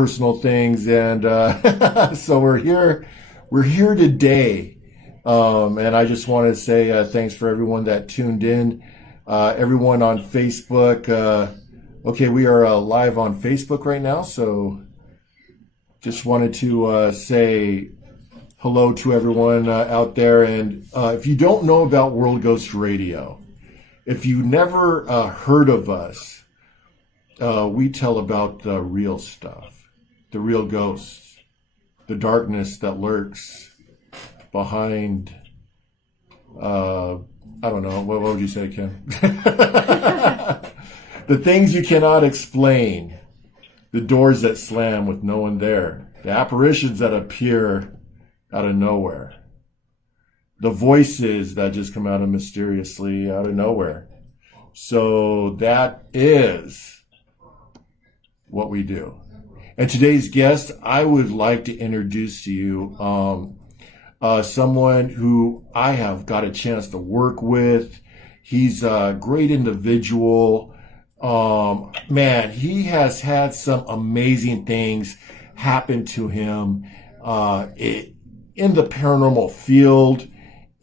personal things, and so we're here. We're here today, and I just want to say thanks for everyone that tuned in. Everyone on Facebook. Okay, we are live on Facebook right now, so just wanted to say hello to everyone out there. And if you don't know about World Ghost Radio, if you never heard of us, we tell about the real stuff, the real ghosts, the darkness that lurks behind, I don't know, what would you say, Kim? The things you cannot explain, the doors that slam with no one there, the apparitions that appear out of nowhere, the voices that just come out of mysteriously out of nowhere. So that is what we do. And today's guest, I would like to introduce to you someone who I have got a chance to work with. He's a great individual. Man, he has had some amazing things happen to him in the paranormal field,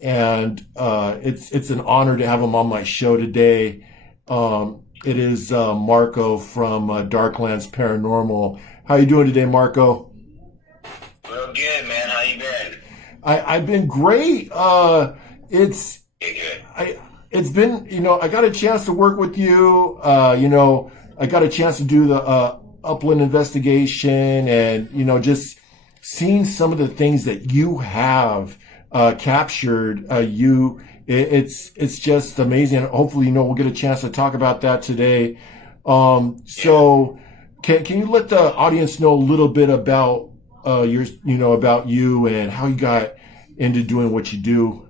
and it's an honor to have him on my show today. It is Marco from Darklands Paranormal. How you doing today, Marco? Real good, man. How you been? I've been great. It's been, I got a chance to work with you. I got a chance to do the Upland investigation, and just seeing some of the things that you have captured. It's just amazing. Hopefully, we'll get a chance to talk about that today. So can you let the audience know a little bit about about you and how you got into doing what you do?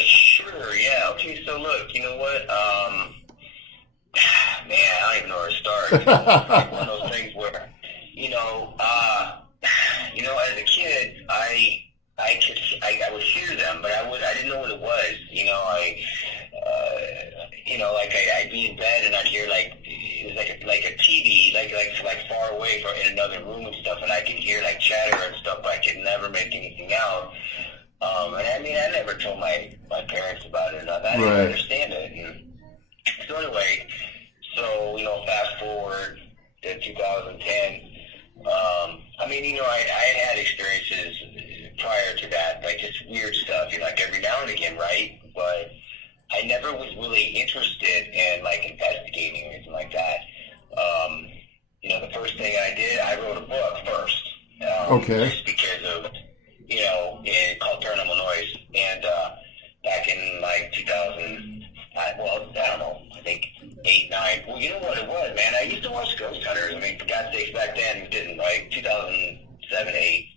Sure, yeah. Okay, so look, you know what? Man, I don't even know where to start. It's like one of those things where, as a kid, I would hear them, but I didn't know what it was. I'd be in bed and I'd hear it was like a TV, like far away from in another room and stuff, and I could hear like chatter and stuff, but I could never make anything out. I never told my parents about it. I didn't understand it. And so anyway, fast forward to 2010. I had experiences prior to that, like just weird stuff, like every now and again, right? But I never was really interested in like investigating or anything like that. The first thing I did, I wrote a book first. Okay. Just because of, called Paranormal Noise. And back in like 2000, I don't know, I think 8, 9. Well, you know what it was, man? I used to watch Ghost Hunters. For God's sakes, back then we didn't, right? 2007, 2008.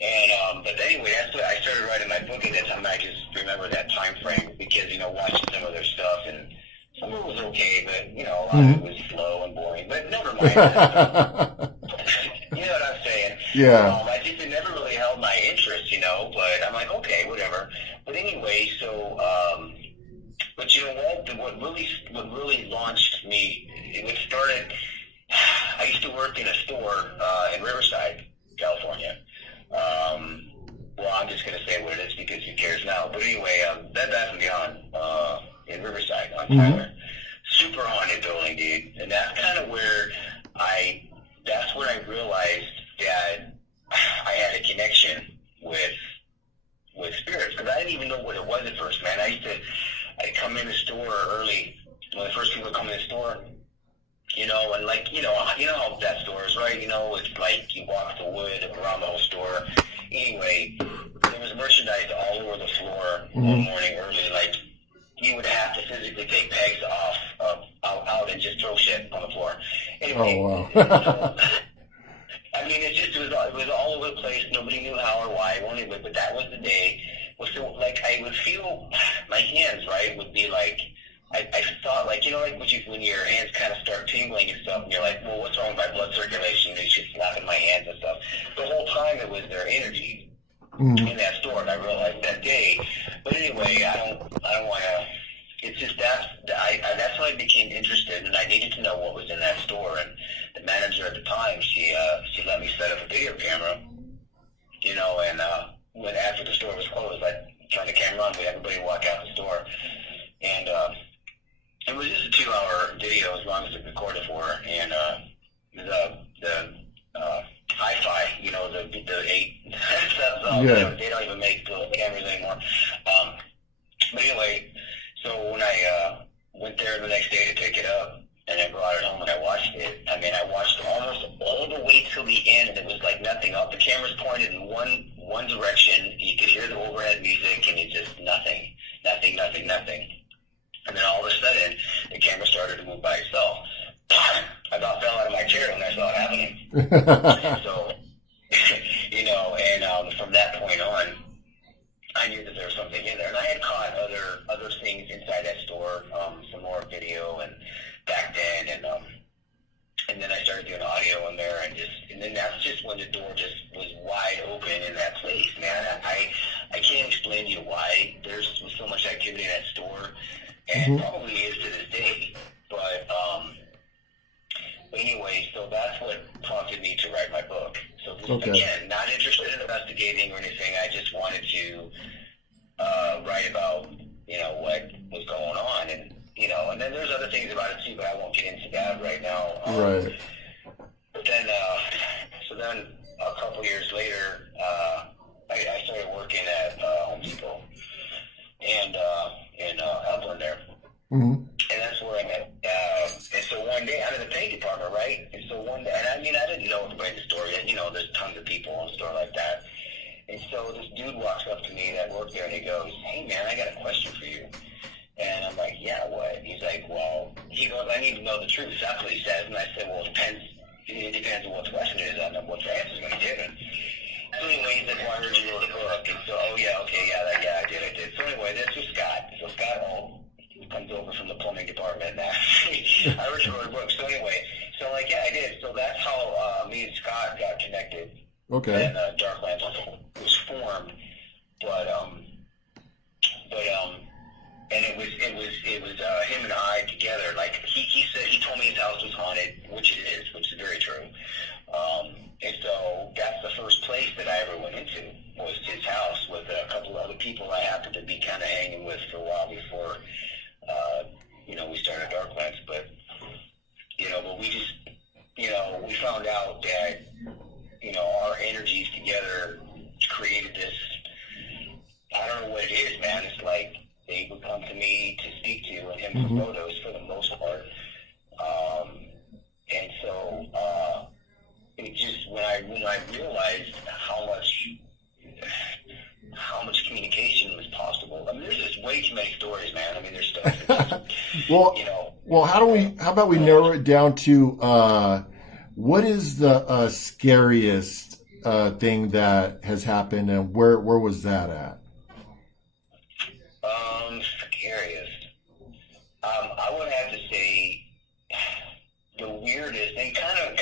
And, but anyway, that's what I started writing my book at that time. I just remember that time frame because, watching some of their stuff, and some of it was okay, but, a lot of it was slow and boring. But never mind that. You know what I'm saying? Yeah. It never really held my interest, but I'm like, okay, whatever. But anyway, so, but you know what? What really launched me, it started, I used to work in a store in Riverside, California. Well, I'm just going to say what it is because who cares now. But anyway, Bed Bath & Beyond in Riverside on Tyler. Super haunted building, dude. And that's kind of where that's when I realized that I had a connection with spirits, because I didn't even know what it was at first, man. I'd come in the store early, when the first people would come in the store, and how that store is, right? It's like you walk the wood around the whole store. Anyway, there was merchandise all over the floor one morning early, like you would have to physically take pegs out and just throw shit on the floor. Anyway, oh, wow. It was all over the place. Nobody knew how or why. But that was the day. So, I would feel my hands, right, would be like, I thought, when your hands kind of start tingling and stuff, and you're like, well, what's wrong with my blood circulation? It's just slapping my hands and stuff. The whole time it was their energy in that store, and I realized that day. But anyway, I don't want to. It's just that's when I became interested, and I needed to know know what was in that store. And the manager at the time, she let me set up a video camera, you know, and when after the store was closed, I turned the camera on, we had everybody walk out the store, and it was just a 2-hour video as long as it recorded for her, and the hi-fi, you know, the 8, they don't even make the cameras anymore. But anyway, so when I went there the next day to pick it up, and I brought it home and I watched it, I mean, I watched almost all the way till the end, and it was like nothing. All the cameras pointed in one direction. You could hear the overhead music, and it's just nothing. And then all of a sudden, the camera started to move by itself. I about fell out of my chair when I saw it happening. So, you know, and from that point on, I knew that there was something in there. And I had caught other things inside that store, some more video and back then, and then I started doing audio in there, and then that's just when the door just was wide open in that place, man. I can't explain to you why there's so much activity in that store, and probably is to this day, but anyway, so that's what prompted me to write my book. So this, again, not interested in investigating or anything, I just wanted to write about, you know, what was going on, and you know, and then there's other things about it too, but I won't get into that right now. Right. But then, so then a couple years later, I started working at Home Depot and in Upland there, and that's where I met. And so one day, I'm in the paint department, right? And so one day, and I mean, I didn't know everybody in the store yet. You know, there's tons of people in a store like that. And so this dude walks up to me that worked there, and he goes, "Hey, man, I got a question for you." And I'm like, "Yeah, what?" He's like, "Well," he goes, "I need to know the truth." That's what he says. And I said, "Well, it depends on what the question is. I don't know what your answer is going to be given." So anyway, he said, "Well, I heard you wrote a book." And so, "Oh, yeah, okay, yeah, I did. So anyway, this was Scott. So Scott comes over from the plumbing department, and I heard you wrote a book. So anyway, so like, yeah, I did. So that's how me and Scott got connected. Okay. And Darklands was formed, but and it was him and I together. Like he said, he told me his house was haunted, which is very true. And so that's the first place that I ever went into, was his house, with a couple of other people I happened to be kind of hanging with for a while before, you know, we started Darklands. But you know, but we just, you know, we found out that, you know, our energies together created this. I don't know what it is, man. It's like they would come to me to speak to, and him for photos for the most part. And so it just, when I realized how much communication was possible. I mean, there's just way too many stories, man. I mean, there's stuff that just, well, you know. Well, how about we narrow it down to what is the scariest thing that has happened, and where was that at? Scariest. I would have to say the weirdest, and it kind of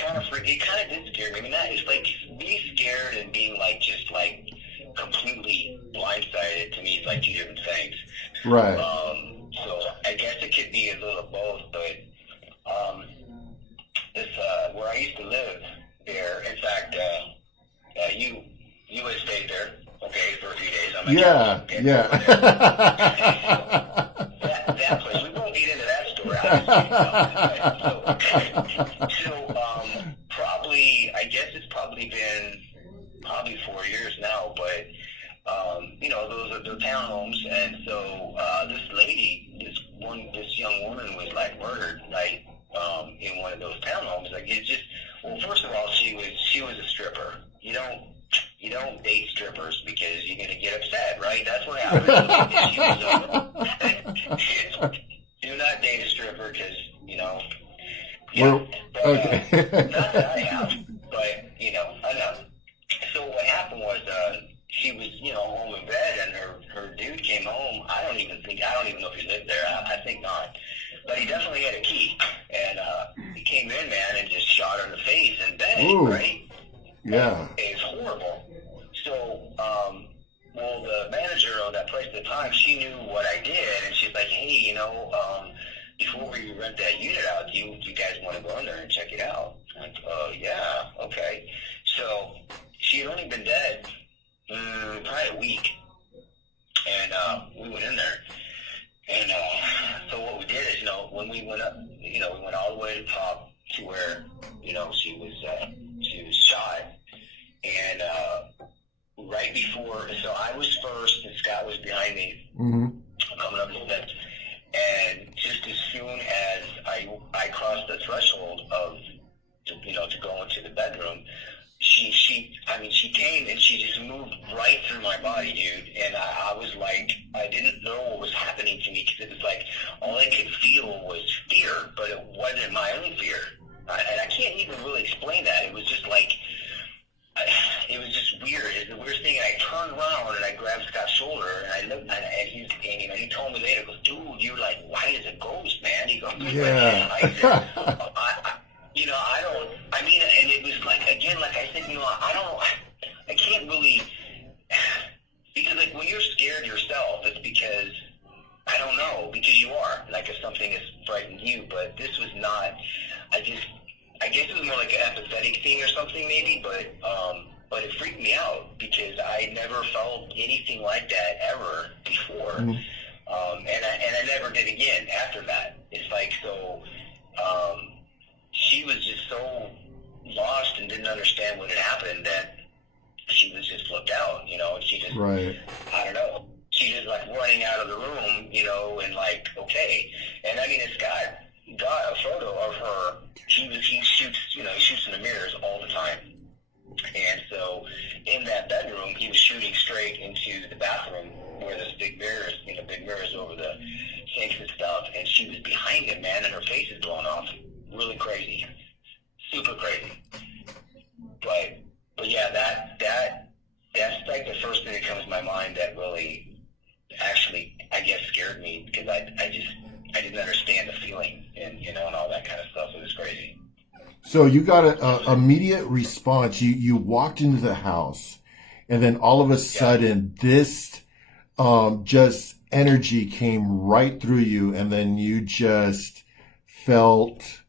did scare me. I mean, that is like being scared and being like just like completely blindsided. To me, is like two different things. Right. So I guess it could be a little of both, but this where I used to live there. In fact, you would stay there, okay, for a few days. Yeah. That place. We won't get into that story, obviously. So probably, I guess it's probably been 4 years now, but you know, those are the townhomes, and so this lady, this young woman was like murdered, like in one of those townhomes. Like, it's just, well, first of all, she was a stripper. You don't date strippers because you're gonna get upset, right? That's what happens. Do not date a stripper because, you know. Yeah, but, not that I have, but you know, I know. So what happened was, she was, you know, home in bed, and her dude came home. I don't even know if he lived there. I think not, but he definitely had a key, and he came in, man, and just shot her in the face and bang, right? Yeah. It was horrible. So, well, the manager of that place at the time, she knew what I did, and she's like, "Hey, you know, before we rent that unit out, do you guys want to go in there and check it out? I'm like, yeah, okay. So she had only been dead probably a week, and we went in there. And so what we did is, when we went up, we went all the way to the top to where, she was shot. And right before, so I was first and Scott was behind me, coming up the steps. And just as soon as I crossed the threshold to go into the bedroom, she came and she just moved right through my body, dude. And I was like, I didn't know what was happening to me, because it was like all I could feel was fear, but it wasn't my own fear. And I can't even really explain that. It was just like, it was just weird. It's the weirdest thing. And I turned around and I grabbed Scott's shoulder and I looked, and he told me later, he goes, dude, you're like white as a ghost, man. He goes, yeah. I said, I don't, and it was like, again, like I said, I can't really, because like when you're scared yourself, it's because, I don't know, because you are, like if something has frightened you, but this was not, I guess it was more like an empathetic thing or something maybe, but it freaked me out because I never felt anything like that ever before. And I never did again after that. It's like, so, she was just so lost and didn't understand what had happened that she was just flipped out, and she just, right. I don't know, she just like running out of the room, and like, okay. And Scott got a photo of her. He shoots in the mirrors all the time. And so in that bedroom, he was shooting straight into the bathroom where there's big mirrors over the sinks and stuff. And she was behind him, man, and her face is blown off. Really crazy. Super crazy. But yeah, that's like the first thing that comes to my mind that really actually, I guess, scared me, because I didn't understand the feeling and all that kind of stuff. It was crazy. So you got an immediate response. You walked into the house, and then all of a sudden, this just energy came right through you, and then you just felt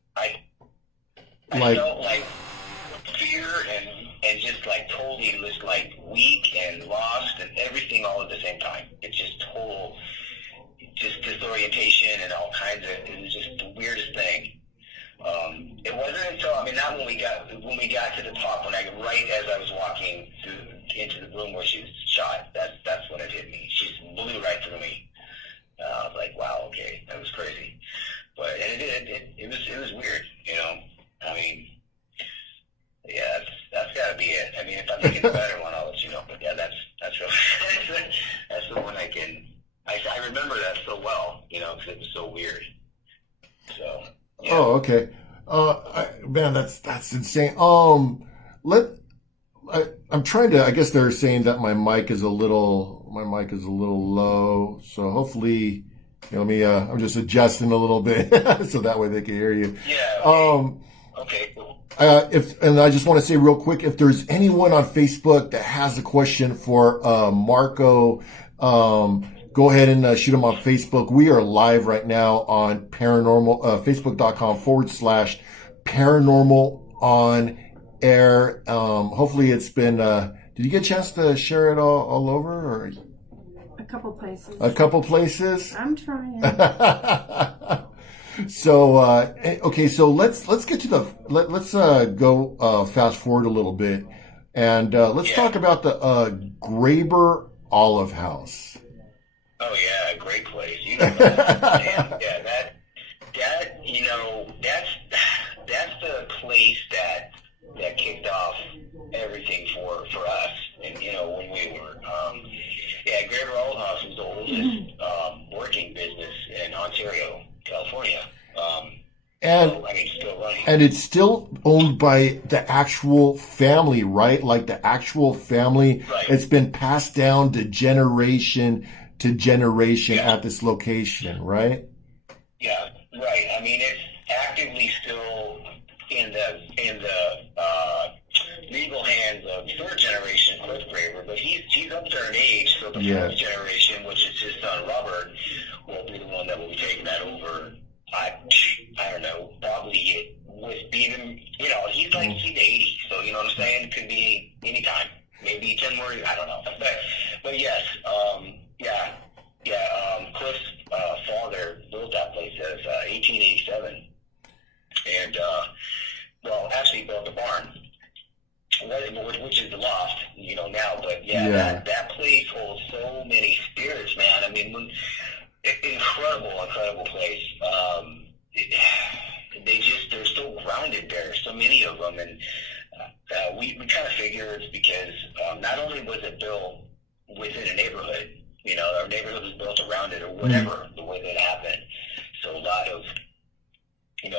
I felt like fear and just like totally was like weak and lost and everything all at the same time. It's just total, just disorientation and all kinds of. It was just the weirdest thing. It wasn't until, not when we got to the top, right as I was walking into the room where she was shot, that's when it hit me. She blew right through me. I was like, wow, okay, that was crazy. But it was weird, yeah, that's got to be it. If I'm making a better one, I'll let you know. But yeah, that's really, that's the one I remember that so well, because it was so weird. So. Yeah. Oh, okay. Man, that's insane. I'm trying to. I guess they're saying that my mic is a little low. So hopefully, I'm just adjusting a little bit so that way they can hear you. Yeah. Okay. Okay. Cool. And I just want to say real quick, if there's anyone on Facebook that has a question for Marco, go ahead and shoot them on Facebook. We are live right now on paranormal, facebook.com/paranormal on air. Hopefully it's been, did you get a chance to share it all over? Or? A couple places. A couple places? I'm trying. So, okay, so let's get to let's go fast forward a little bit. And let's talk about the Graber Olive House. Oh yeah, great place. You know that. Yeah, that's the place that kicked off everything for us. And when we were, Graber Olive House is the oldest working business in Ontario, California. Still running. And it's still owned by the actual family, right? Like the actual family. Right. It's been passed down to generation at this location, right? Yeah, right. It's actively still in the legal hands of third generation Cliff Graber, but he's up there in age, so the fourth generation, which is his son Robert, will be the one that will be taking that over. was 1887, and well, actually built the barn, which is the loft, now. But Yeah. that place holds so many spirits, man. I mean, incredible place. They're so grounded there, so many of them, and we kind of figure it's because not only was it built within a neighborhood, our neighborhood was built around it, or whatever, the way that happened. So a lot of,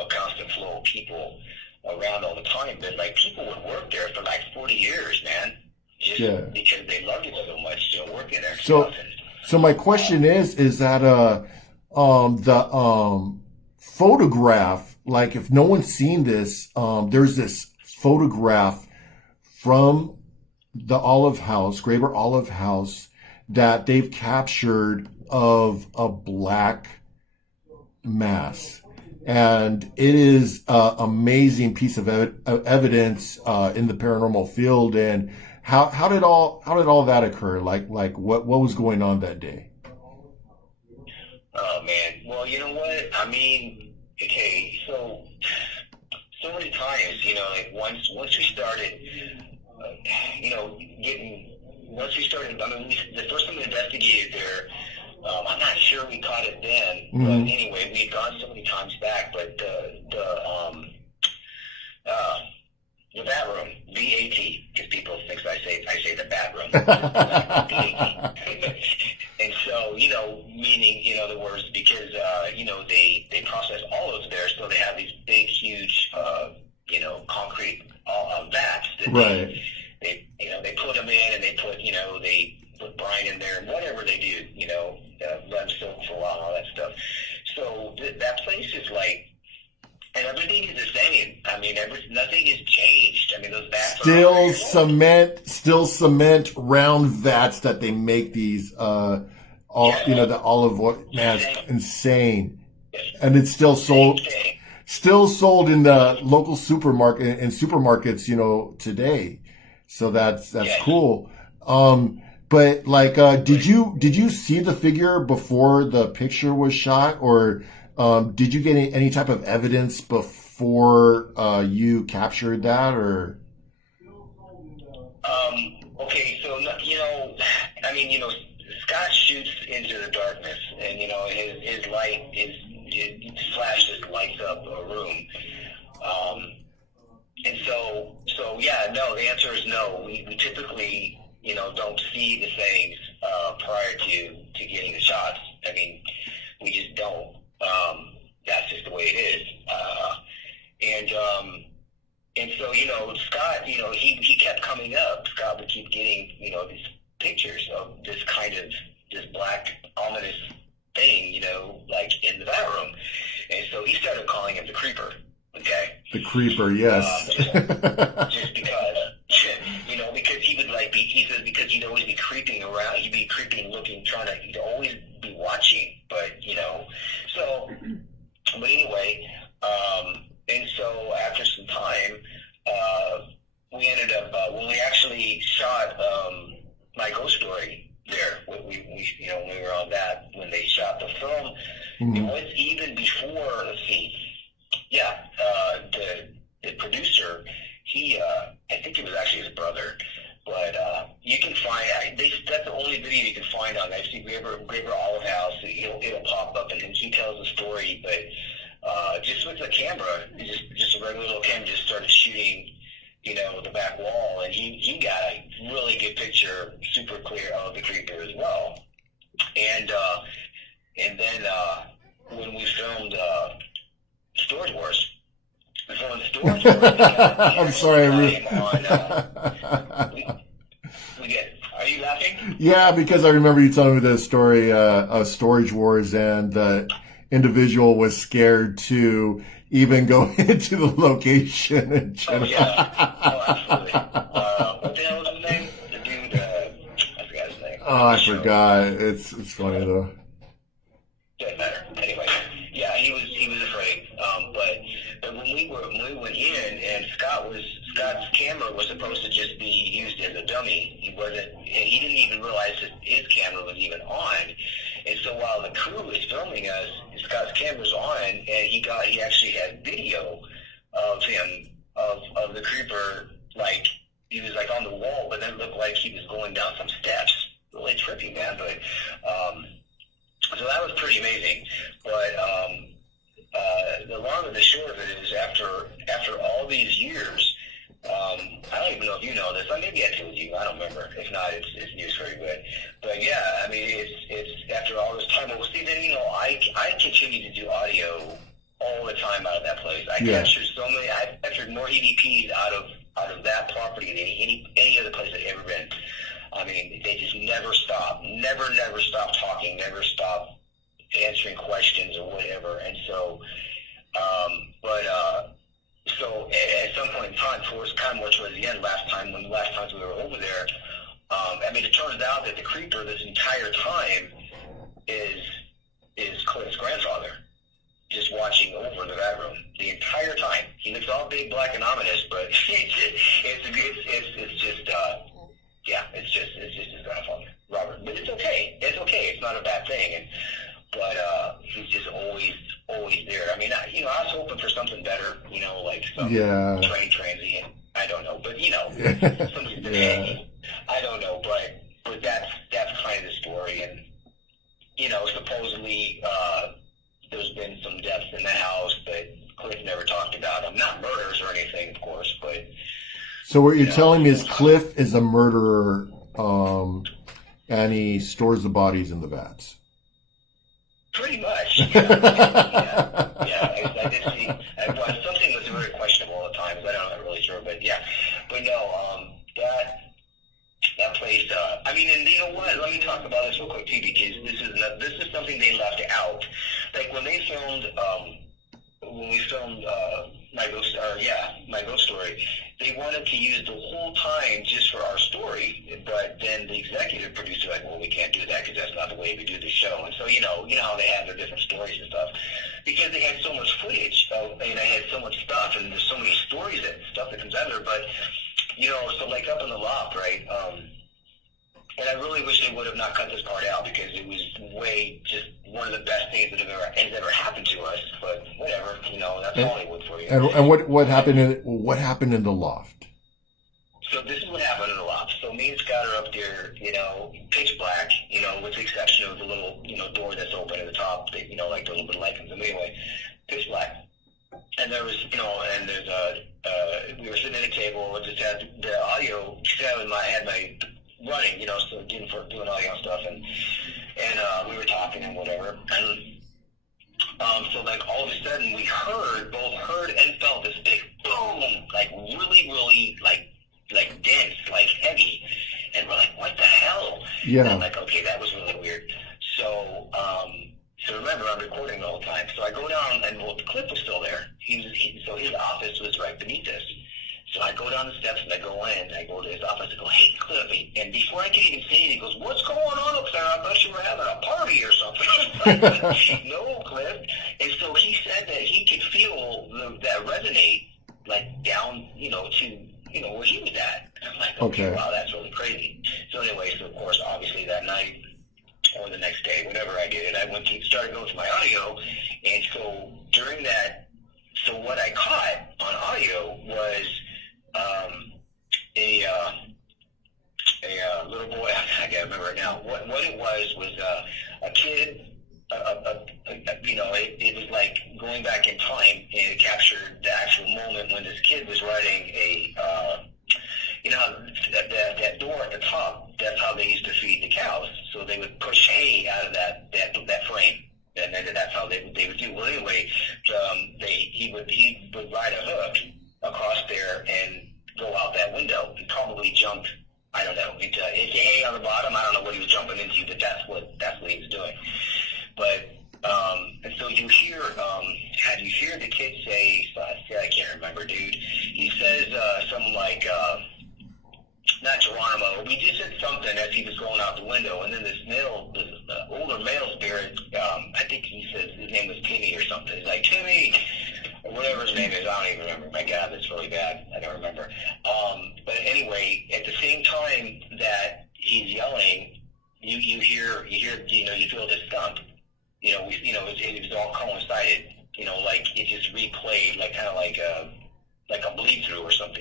constant flow of people around all the time, but like people would work there for like 40 years, man, just because they loved it so much, working there. So my question is that the photograph, like if no one's seen this, there's this photograph from the Olive House, Graber Olive House, that they've captured of a black mass. And it is an amazing piece of evidence in the paranormal field. And how did all that occur? Like what was going on that day? Oh man, well, you know what? I mean, okay, so many times, like once we started, once we started. I mean, the first time we investigated there. I'm not sure we caught it then, but anyway, we had gone so many times back. But the bat room, B-A-T, because people think I say the bat room, B-A-T. And so, meaning, in other words, because they process olives there, so they have these big, huge, concrete vats that they put them in, and they put brine in there, and whatever they do, let them soak for a while, all that stuff. So that place is like, and everything is the same. I mean, nothing has changed. I mean, those vats still cement round vats that they make these, the olive oil. Man, it's insane. And it's still sold in the local supermarket and supermarkets, today. So that's cool. But like, did you see the figure before the picture was shot, or did you get any type of evidence before you captured that, or? Okay, so I mean, Scott shoots into the darkness, and his light his flash just lights up a room, and so yeah, no. The answer is no. We typically don't see the things prior to getting the shots. I mean, we just don't. That's just the way it is. And so Scott, he kept coming up. Scott would keep getting these pictures of this kind of this black ominous thing, like in the bathroom. And so he started calling him the Creeper. Okay. The Creeper, yes. Just because. Because he would he says because he'd always be creeping around, he'd be creeping, looking, he'd always be watching, but but anyway, and so after some time, we ended up, when we actually shot, my ghost story there, when we were on that, when they shot the film, it was even before, the producer, he, I think it was actually his brother, but you can find, that's the only video you can find on that. See Graber Olive House, it'll pop up, and he tells the story, but just with the camera, just a regular little camera, just started shooting, the back wall, and he got a really good picture, super clear, of the Creeper as well. And then when we filmed Storage Wars, I'm sorry. Are you laughing? Yeah, because I remember you telling me the story of Storage Wars, and the individual was scared to even go into the location. Absolutely. What the hell was his name? The dude, I forgot his name. Oh, I forgot. It's funny though. Doesn't matter. Anyway, yeah, he was afraid. But when we went in, and Scott's camera was supposed to just be used as a dummy. He didn't even realize that his camera was even on. And so while the crew is filming us, Scott's cameras on, and he actually had video of him, of the creeper, like, he was like on the wall, but then it looked like he was going down some steps. Really trippy, man. But so that was pretty amazing. But the long and the short of it is, after all these years, I don't even know if you know this. Maybe I told you. I don't remember. If not, it's news for you. But yeah, I mean, it's after all this time. Well, see, then I continue to do audio all the time out of that place. I captured more EVPs out of that property than any other place I've ever been. I mean, they just never stop, never stop talking, never stop answering questions or whatever. And so, so at some point in time, towards the end, last times we were over there, I mean, it turns out that the creeper this entire time is Clint's grandfather, just watching over in the bedroom the entire time. He looks all big, black, and ominous, but it's just his grandfather, Robert. But it's okay. It's not a bad thing. But he's just always there. I mean, I was hoping for something better, like some train transient. I don't know, but somebody's been hanging. I don't know, but that's kind of the story. And supposedly there's been some deaths in the house, but Cliff never talked about them. Not murders or anything, of course, but. So what you're telling me is Cliff is a murderer, and he stores the bodies in the vats. Pretty much. Yeah. I did see. Something was very questionable at times. I'm not really sure, but yeah. But no, that place. I mean, and you know what? Let me talk about this real quick too, because this is something they left out. Like when they filmed. When we filmed my ghost story, they wanted to use the whole time just for our story, but then the executive producer like, well, we can't do that because that's not the way we do the show. And so you know how they have their different stories and stuff, because they had so much footage and they had so much stuff, and there's so many stories and stuff that comes out of there. But so like up in the loft, right? And I really wish they would have not cut this part out, because it was just one of the best things that has ever happened to us. But whatever, that's Hollywood for you. And what happened in the loft? So this is what happened in the loft. So me and Scott are up there, pitch black, with the exception of the little, door that's open at the top, like the little bit of light comes in. Anyway, pitch black. And there was, and there's we were sitting at a table, just had the audio. I had my running, so doing audio stuff, and we were talking and whatever, and so like all of a sudden we both heard and felt this big boom, like really, really like dense, like heavy, and we're like, what the hell? Yeah. And I'm like, okay, that was really weird. So remember, I'm recording the whole time, so I go down, and the clip was still there. So his office was right beneath us. So I go down the steps, and I go in, and I go to his office, and go, hey, Cliff, and before I can even say anything, he goes, what's going on up there? I thought you were having a party or something. No, Cliff. And so he said that he could feel that resonate, like, down, to, where he was at. And I'm like, okay, wow, that's really crazy. So anyway, of course, obviously that night, or the next day, whenever I did it, I started going to my audio, and so during that, so what I caught on audio was a little boy. I can't remember it now. What it was a kid. It was like going back in time, and it captured the actual moment when this kid was riding that door at the top. That's how they used to feed the cows. So they would push hay out of that frame. And then that's how they would do. Well, anyway, he would ride a hook across there and go out that window and probably jump, I don't know, into hay on the bottom. I don't know what he was jumping into, but that's what he was doing. But and so you hear the kid say, I can't remember, dude. He says something like, not Geronimo. We just said something as he was going out the window, and then this older male spirit, I think he said his name was Timmy or something. He's like, Timmy, or whatever his name is. I don't even remember. My God, that's really bad. I don't remember. But anyway, at the same time that he's yelling, you hear, you feel this thump. It was all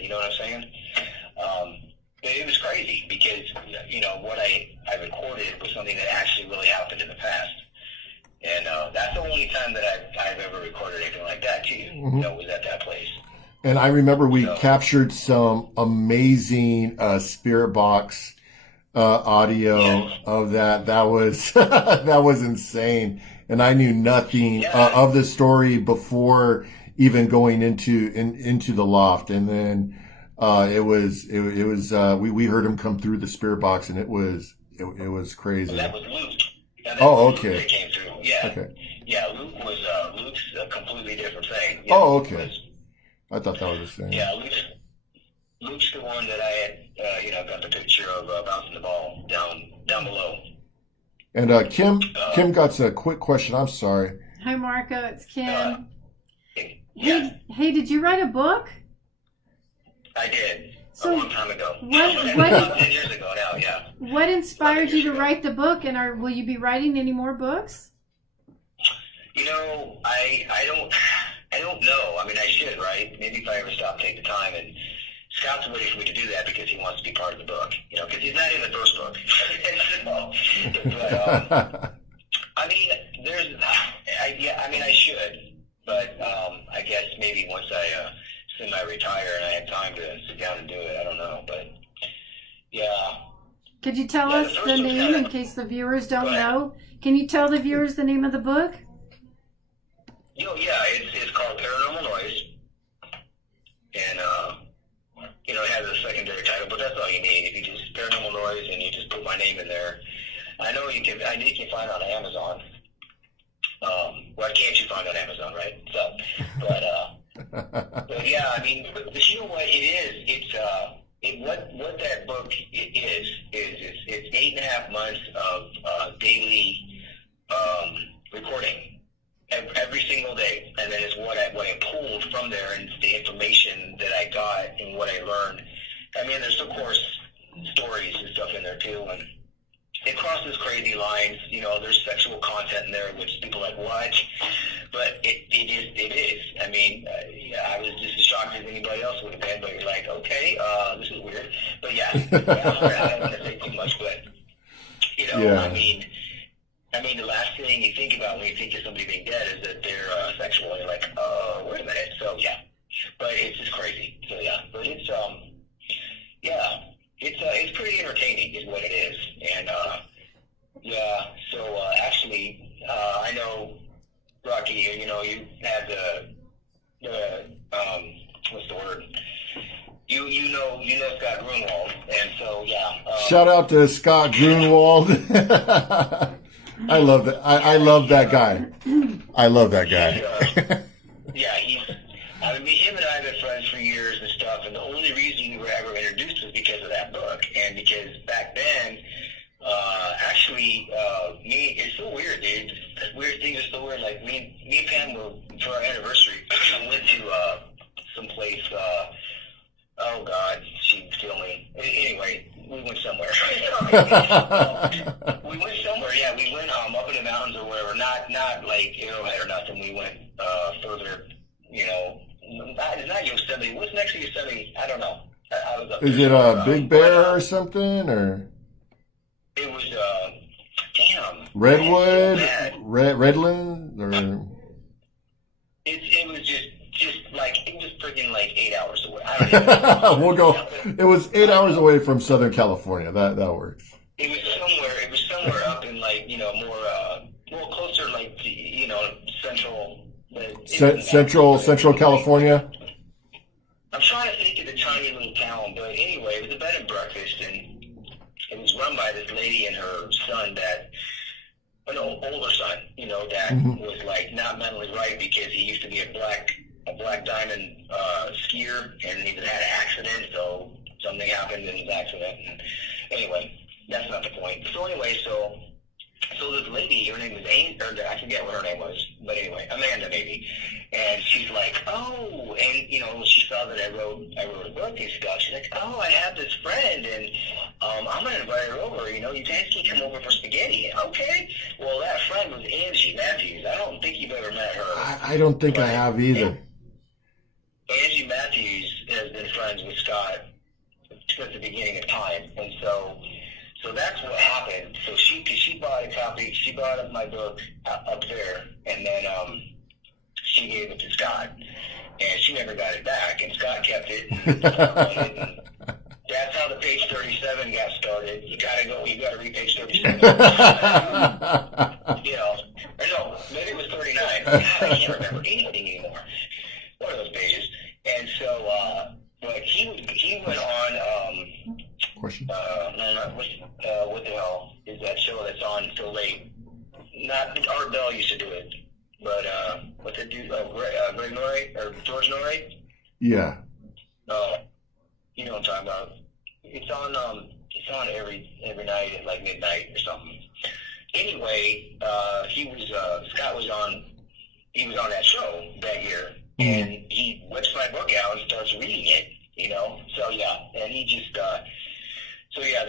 You know what I'm saying? But it was crazy because, you know, what I recorded was something that actually really happened in the past. And that's the only time that I've ever recorded anything like that, too. You know, was at that place. And I remember we captured some amazing spirit box audio of that. That was that was insane. And I knew nothing of the story before even going into the loft. And then we heard him come through the spirit box, and it was crazy. Well, that was Luke. Oh, okay. That came through. Yeah. Okay. Yeah, Luke's a completely different thing. Yeah, Oh, okay. I thought that was the same. Yeah, Luke's the one that I had, got the picture of bouncing the ball down below. And Kim got a quick question. I'm sorry. Hi, Marco. It's Kim. Yeah. Hey, did you write a book? I did. So a long time ago. What 10 years ago now, yeah. What inspired you to write the book, and will you be writing any more books? You know, I don't know. I mean, I should, right? Maybe if I ever stop, take the time. And Scott's waiting for me to do that because he wants to be part of the book. You know, because he's not in the first book. But, I mean, I should. But I guess maybe once I semi-retire and I have time to sit down and do it, I don't know. But, yeah. Could you tell us the name in case the viewers don't know? Can you tell the viewers the name of the book? Yeah, it's called Paranormal Noise. And, it has a secondary title, but that's all you need. If you just Paranormal Noise and you just put my name in there. I know you can find it on Amazon. What can't you find on Amazon, right? So, but yeah, I mean, but you know what it is? What that book is it's 8.5 months of daily recording every single day, and then it's what I pulled from there and the information that I got and what I learned. I mean, there's of course stories and stuff in there too, and it crosses crazy lines. You know, there's sexual content in there, which people are like, what? But it is. I mean, I was just as shocked as anybody else would have been, but you're like, okay, this is weird. But yeah, I don't want to say too much, but, you know, yeah. I mean, the last thing you think about when you think of somebody being dead is that they're sexual, and you're like, wait a minute. So, yeah. But it's just crazy. So, yeah. But it's, it's pretty entertaining is what it is. And, so actually, I know, Rahkee, you know, you had the what's the word? You know Scott Grunwald, and so, yeah. Shout out to Scott Grunwald. I love that. I love that guy. I love that guy. Yeah, him and I have been friends for years and stuff, and the only reason we were ever introduced was because of that book, and because back then, it's so weird, dude. Weird things are so weird. Like, me and Pam were, for our anniversary, went to some place, oh God, she'd kill me. Anyway, we went somewhere. We went somewhere, yeah. We went up in the mountains or whatever. Not like Arrowhead or nothing. We went further, you know. It's not Yosemite. What's next to Yosemite? I don't know. I was up Is there. it a Big Bear or something, or? It was, Redwood? Redland? Or? It was just like, it was freaking like 8 hours away. I don't even know. We'll go. It was 8 hours away from Southern California. That works. It was somewhere up in, like, you know, more closer, like, to, you know, Central California. I'm trying to think of the tiny little town, but anyway, it was a bed and breakfast, and it was run by this lady and her son, an older son, you know, that was like not mentally right because he used to be a black diamond skier, and he had an accident, so something happened in his accident, and anyway, that's not the point. So anyway, so this lady, her name was Amy, or I forget what her name was, but anyway, Amanda maybe, and she's like, oh, and you know, she saw that I wrote a book and stuff. She's like, oh, I have this friend, and I'm gonna invite her over. You know, you guys can come over for spaghetti. Okay. Well, that friend was Angie Matthews. I don't think you've ever met her. I don't think I have either. Angie Matthews has been friends with since the beginning of time. And so that's what happened. So she bought a copy. She bought my book up there, and then she gave it to Scott, and she never got it back. And Scott kept it. And that's how the page 37 got started. You gotta read page 37. Or no, maybe it was 39. I can't remember anything anymore. One of those pages. And so, but he went on. Question. No, not what the hell is that show that's on so late? Not Art Bell used to do it, but what's it do? Greg Norrie or George Norrie? Yeah. You know what I'm talking about. It's on every night at like midnight or something. Anyway, Scott was on that show that year, and he whips my book out and starts reading it. So yeah, and he just so yeah,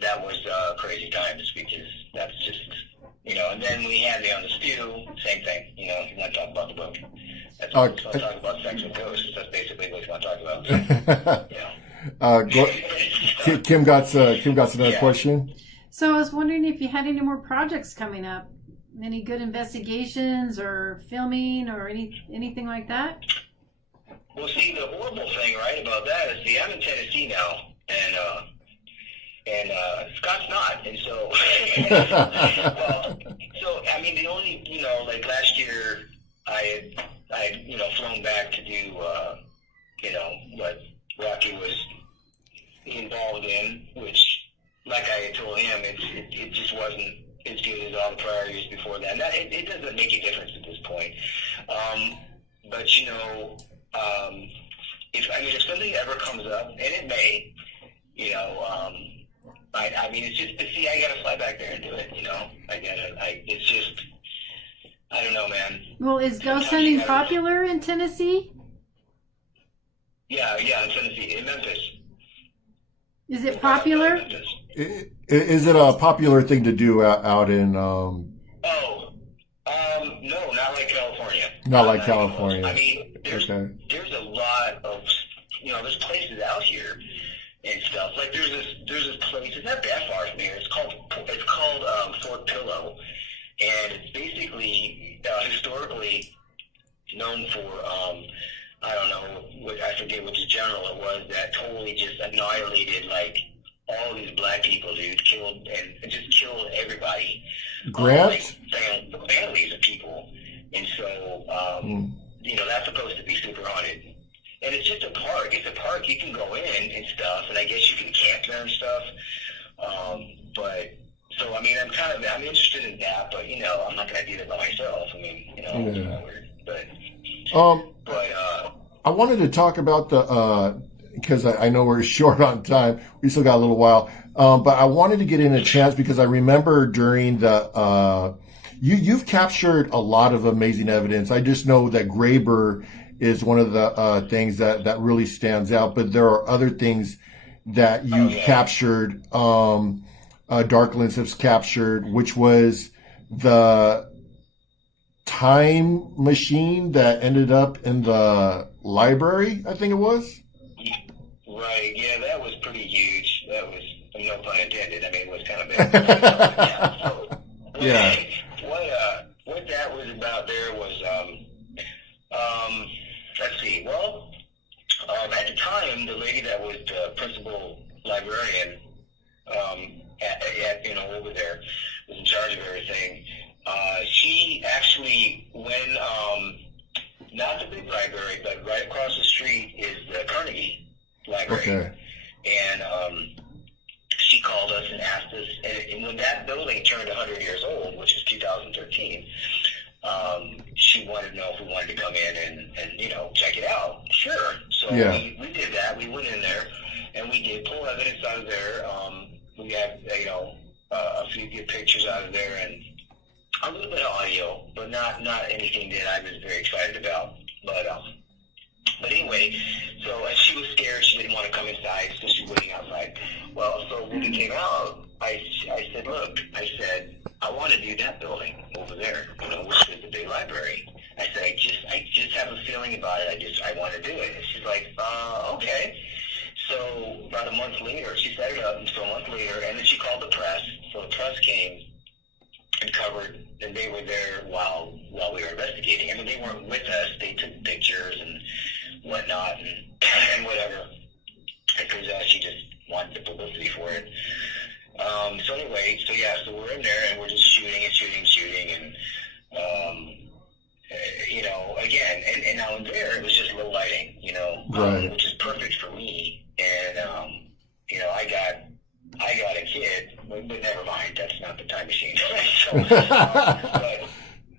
that was crazy times, because that's just and then we had me on the stew, same thing. He want to talk about the book. That's what he's going to talk about, sex and ghosts. That's basically what he's going to talk about. So, Kim got another question. So I was wondering if you had any more projects coming up, any good investigations or filming or anything like that. Well, see, the horrible thing, right, about that is, I'm in Tennessee now, and Scott's not, and so, I mean, the only, like last year, I had flown back to do, what Rahkee was involved in, which, like I had told him, it just wasn't as good as all the prior years before that. And it doesn't make a difference at this point. But if something ever comes up, and it may, I mean, it's just, see, I gotta fly back there and do it. It's just, I don't know, man. Well, is ghost hunting popular in Tennessee? Yeah, in Tennessee, in Memphis. Is it popular? Is it a popular thing to do out in? No, not like California. Not like California. I mean, there's a lot of, there's places out here and stuff. Like there's this place. It's not that far from here. It's called Fort Pillow, and it's basically historically known for I don't know, I forget which general it was that totally just annihilated like all these black people, dude, killed everybody. Grant? Families of people. And so, that's supposed to be super haunted. And it's just a park. It's a park. You can go in and stuff, and I guess you can camp there and stuff. So, I mean, I'm interested in that, but, I'm not going to do that by myself. I mean, it's kind of weird. But, I wanted to talk about because I know we're short on time. We still got a little while. But I wanted to get in a chance because I remember during you've captured a lot of amazing evidence. I just know that Graber is one of the things that really stands out, but there are other things that you've captured. Darklands has captured, which was the time machine that ended up in the library, I think it was. Right, yeah, that was pretty huge. That was, no pun intended, I mean, it was kind of big. Yeah. What that was about there was, let's see, well, at the time, the lady that was the principal librarian over there, was in charge of everything. She actually, when, not the big library, but right across the street is the Carnegie Library. Okay. And she called us and asked us, and when that building turned 100 years old, which is 2013, she wanted to know if we wanted to come in and check it out. Sure. So we did that. We went in there, and we did pull evidence out of there. We got, a few good pictures out of there, and a little bit of audio, but not anything that I was very excited about. But anyway, so and she was scared. She didn't want to come inside, so she was waiting outside. Well, so when we came out, I said, look, I want to do that building over there, which is the big library. I said, I just have a feeling about it. I want to do it. And she's like, okay. So they weren't with us. They took pictures and whatnot and whatever, because she just wanted the publicity for it. So anyway, so we're in there and we're just shooting, and again, and now and there it was just low lighting, right. Which is perfect for me. And I got a kid, but never mind, that's not the time machine. So,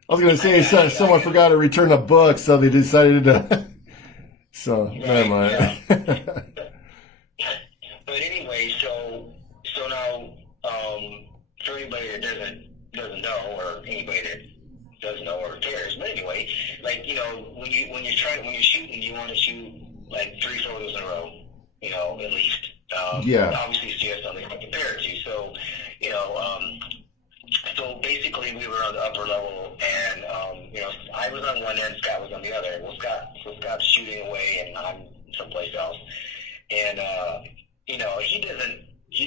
I was going to say someone forgot to return a book, so they decided to. So never mind. Yeah. But anyway, so now, for anybody that doesn't know, or anybody that does know or cares, but anyway, like, when you're shooting, you want to shoot like 3 photos in a row, at least. Yeah. Obviously, see us something to compare it to. So, so basically, we were on the upper level, and I was on one end, Scott was on the other. Well, Scott's shooting away, and I'm someplace else, and he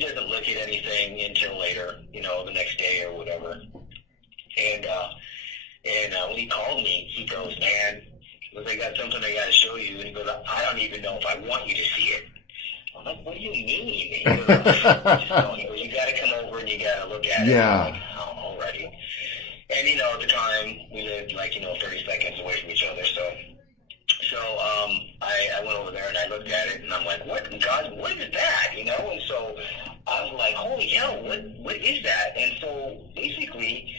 doesn't look at anything until later, the next day or whatever. And when he called me, he goes, "Man, I got something I got to show you." And he goes, "I don't even know if I want you to see it." I'm like, "What do you mean?" He goes, "You got to come over and you got to look at it." Yeah. I'm like, "Oh, alrighty." And at the time we lived 30 seconds away from each other, so I went over there and I looked at it and I'm like, "What in God? What is that?" And so I was like, "Holy hell, what is that?" And so basically,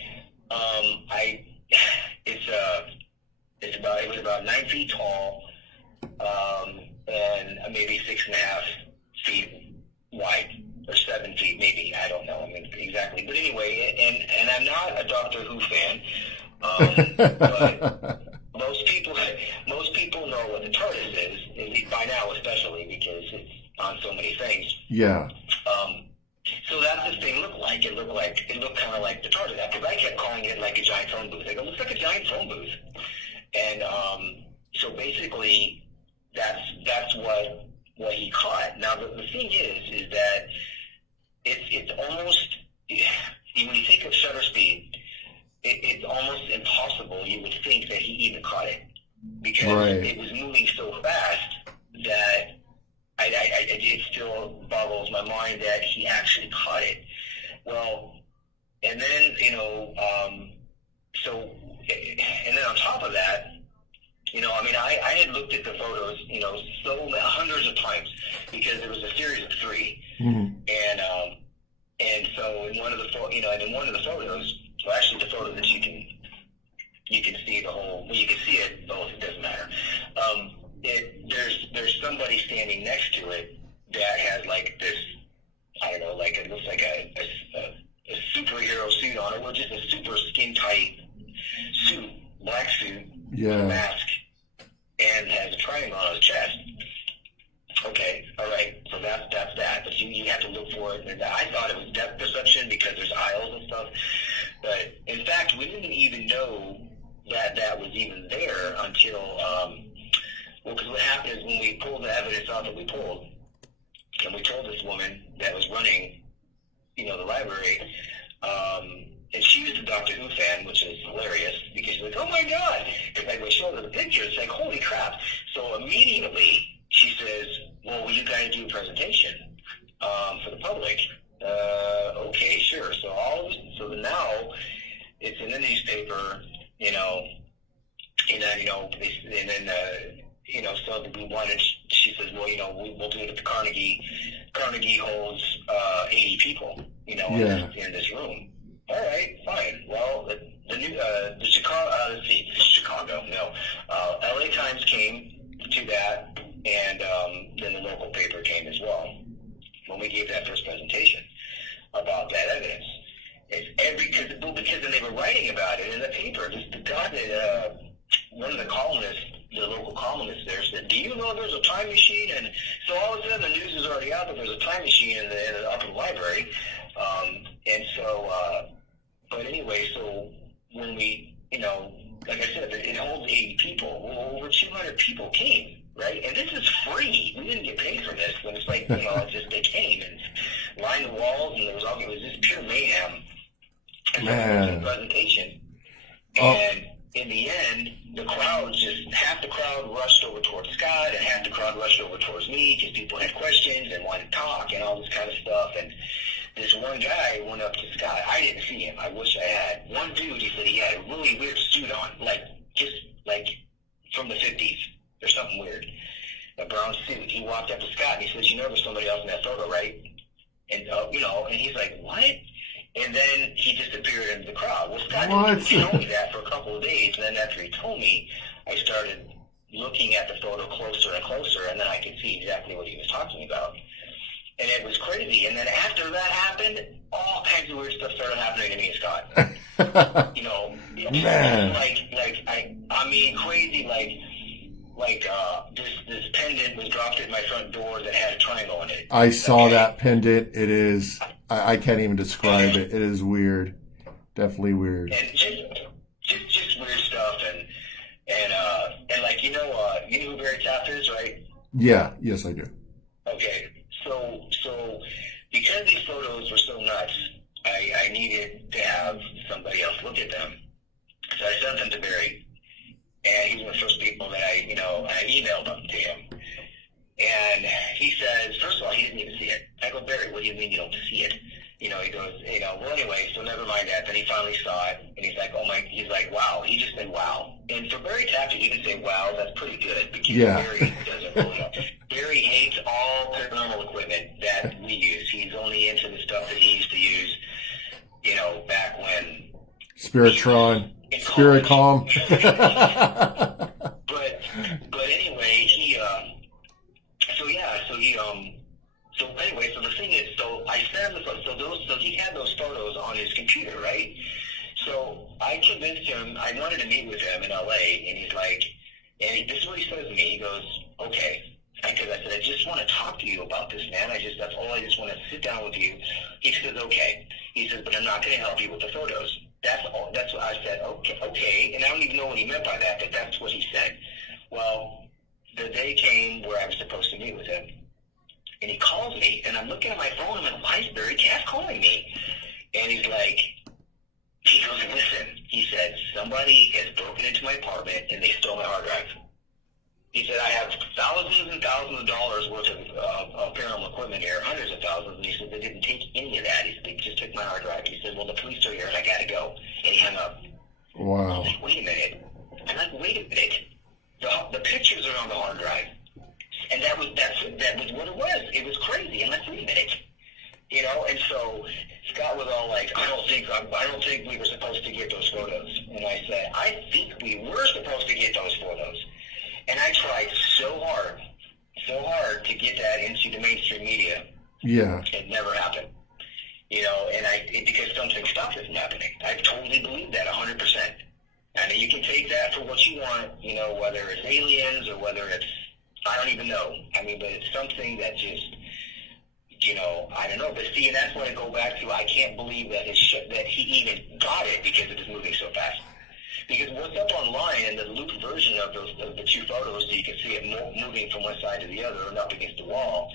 it was about 9 feet tall, and maybe 6.5 feet wide, or 7 feet, maybe. I don't know. Exactly. But anyway, and I'm not a Doctor Who fan, but most people know what the TARDIS is by now, especially because it's on so many things. Yeah. So that's what this thing looked like. It looked kind of like the TARDIS, because I kept calling it like a giant phone booth. It looks like a giant phone booth. And so basically, that's what he caught. Now the thing is that it's almost, when you think of shutter speed, it's almost impossible you would think that he even caught it, because it was moving so fast that it still boggles my mind that he actually caught it. Well, and then and then on top of that, I had looked at the photos, so hundreds of times, because there was a series of 3, and so in one of the photos, well, actually the photo that you can see the whole, well, you can see it both, it doesn't matter. There's somebody standing next to it that has like this, I don't know, like it looks like a superhero suit on it, or just a super skin tight suit, black suit, with a mask, and has a triangle on his chest. Okay, all right, so that's that. But you have to look for it. And I thought it was depth perception because there's aisles and stuff. But in fact, we didn't even know that was even there until, because what happened is when we pulled the evidence out that we pulled, and we told this woman that was running, the library, and she was a Doctor Who fan, which is hilarious, because she's like, "Oh my God!" Because we showed her the picture, it's like, holy crap. So immediately she says, "Well, will you guys do a presentation for the public?" Okay, sure. So now it's in the newspaper, so we wanted. She says, "Well, we'll do it at the Carnegie. Carnegie holds 80 people, in this room." All right, fine. Well, the Chicago, no, LA Times came to that, and then the local paper came as well when we gave that first presentation about that evidence. Because then they were writing about it in the paper. The guy that one of the columnists, the local columnist there, said, "Do you know there's a time machine?" And so all of a sudden the news is already out that there's a time machine in the upper library. And so, but anyway, so when we, like I said, it holds 80 people. Well, over 200 people came, right? And this is free. We didn't get paid for this. When it's like, it's just they came and lined the walls, and it was just pure mayhem. And so it was a presentation. And in the end, the crowd half the crowd rushed over towards Scott and half the crowd rushed over towards me because people had questions and wanted to talk and all this kind of stuff. And this one guy went up to Scott. I didn't see him. I wish I had. One dude, he said he had a really weird suit on, just from the 50s or something weird. A brown suit. He walked up to Scott and he says, "You know there's somebody else in that photo, right?" And, and he's like, "What?" And then he disappeared into the crowd. Well, Scott didn't tell me that for a couple of days. And then after he told me, I started looking at the photo closer and closer, and then I could see exactly what he was talking about. And it was crazy. And then after that happened, all kinds of weird stuff started happening to me and Scott. Man. Crazy, this pendant was dropped at my front door that had a triangle in it. I saw that pendant. It is, I can't even describe it. It is weird. Definitely weird. And just weird stuff. And you know who Barry Taff is, right? Yeah. Yes, I do. Okay. So because these photos were so nuts, I needed to have somebody else look at them. So I sent them to Barry. And he was one of the first people that I emailed them to him. And he says, first of all, he didn't even see it. I go, "Barry, what do you mean you don't see it?" He goes, well, anyway, so never mind that. Then he finally saw it, and he's like, he's like, "Wow." He just said, "Wow." And for Barry Taff to even say, "Wow," that's pretty good, because Barry doesn't really know. Barry hates all paranormal equipment that we use. He's only into the stuff that he used to use, back when. Spiritron. Spiritcom. but anyway, so the thing is, so I sent him so he had those photos on his computer, right? So I convinced him, I wanted to meet with him in LA, and he's like, this is what he says to me, he goes, "Okay." Because I said, "I just want to talk to you about this, man. That's all. I just want to sit down with you." He says, "Okay." He says, "But I'm not going to help you with the photos." That's all. That's what I said. Okay. And I don't even know what he meant by that, but that's what he said. Well, the day came where I was supposed to meet with him, and he calls me, and I'm looking at my phone. I'm like, "Why is Barry Taff calling me?" And he goes, "Listen," he said, "somebody has broken into my apartment and they stole my hard drive." He said, "I have thousands and thousands of dollars worth of paranormal equipment here, hundreds of thousands." And he said, "They didn't take any of that." He said, "They just took my hard drive." He said, "Well, the police are here and I got to go." And he hung up. Wow. I was like, "Wait a minute." I'm like, "Wait a minute. The pictures are on the hard drive." And that was what it was. It was crazy. I'm like, "Wait a minute." And so Scott was all like, I don't think we were supposed to get those photos." And I said, "I think we were supposed to get those photos." And I tried so hard to get that into the mainstream media. Yeah. It never happened. Because something stopped it from happening. I totally believe that 100%. I mean, you can take that for what you want, whether it's aliens or whether it's, I don't even know. I mean, but it's something that just, I don't know. But see, and that's when I go back to, I can't believe that that he even got it because it was moving so fast. Because what's up online in the looped version of the two photos, so you can see it moving from one side to the other and up against the wall,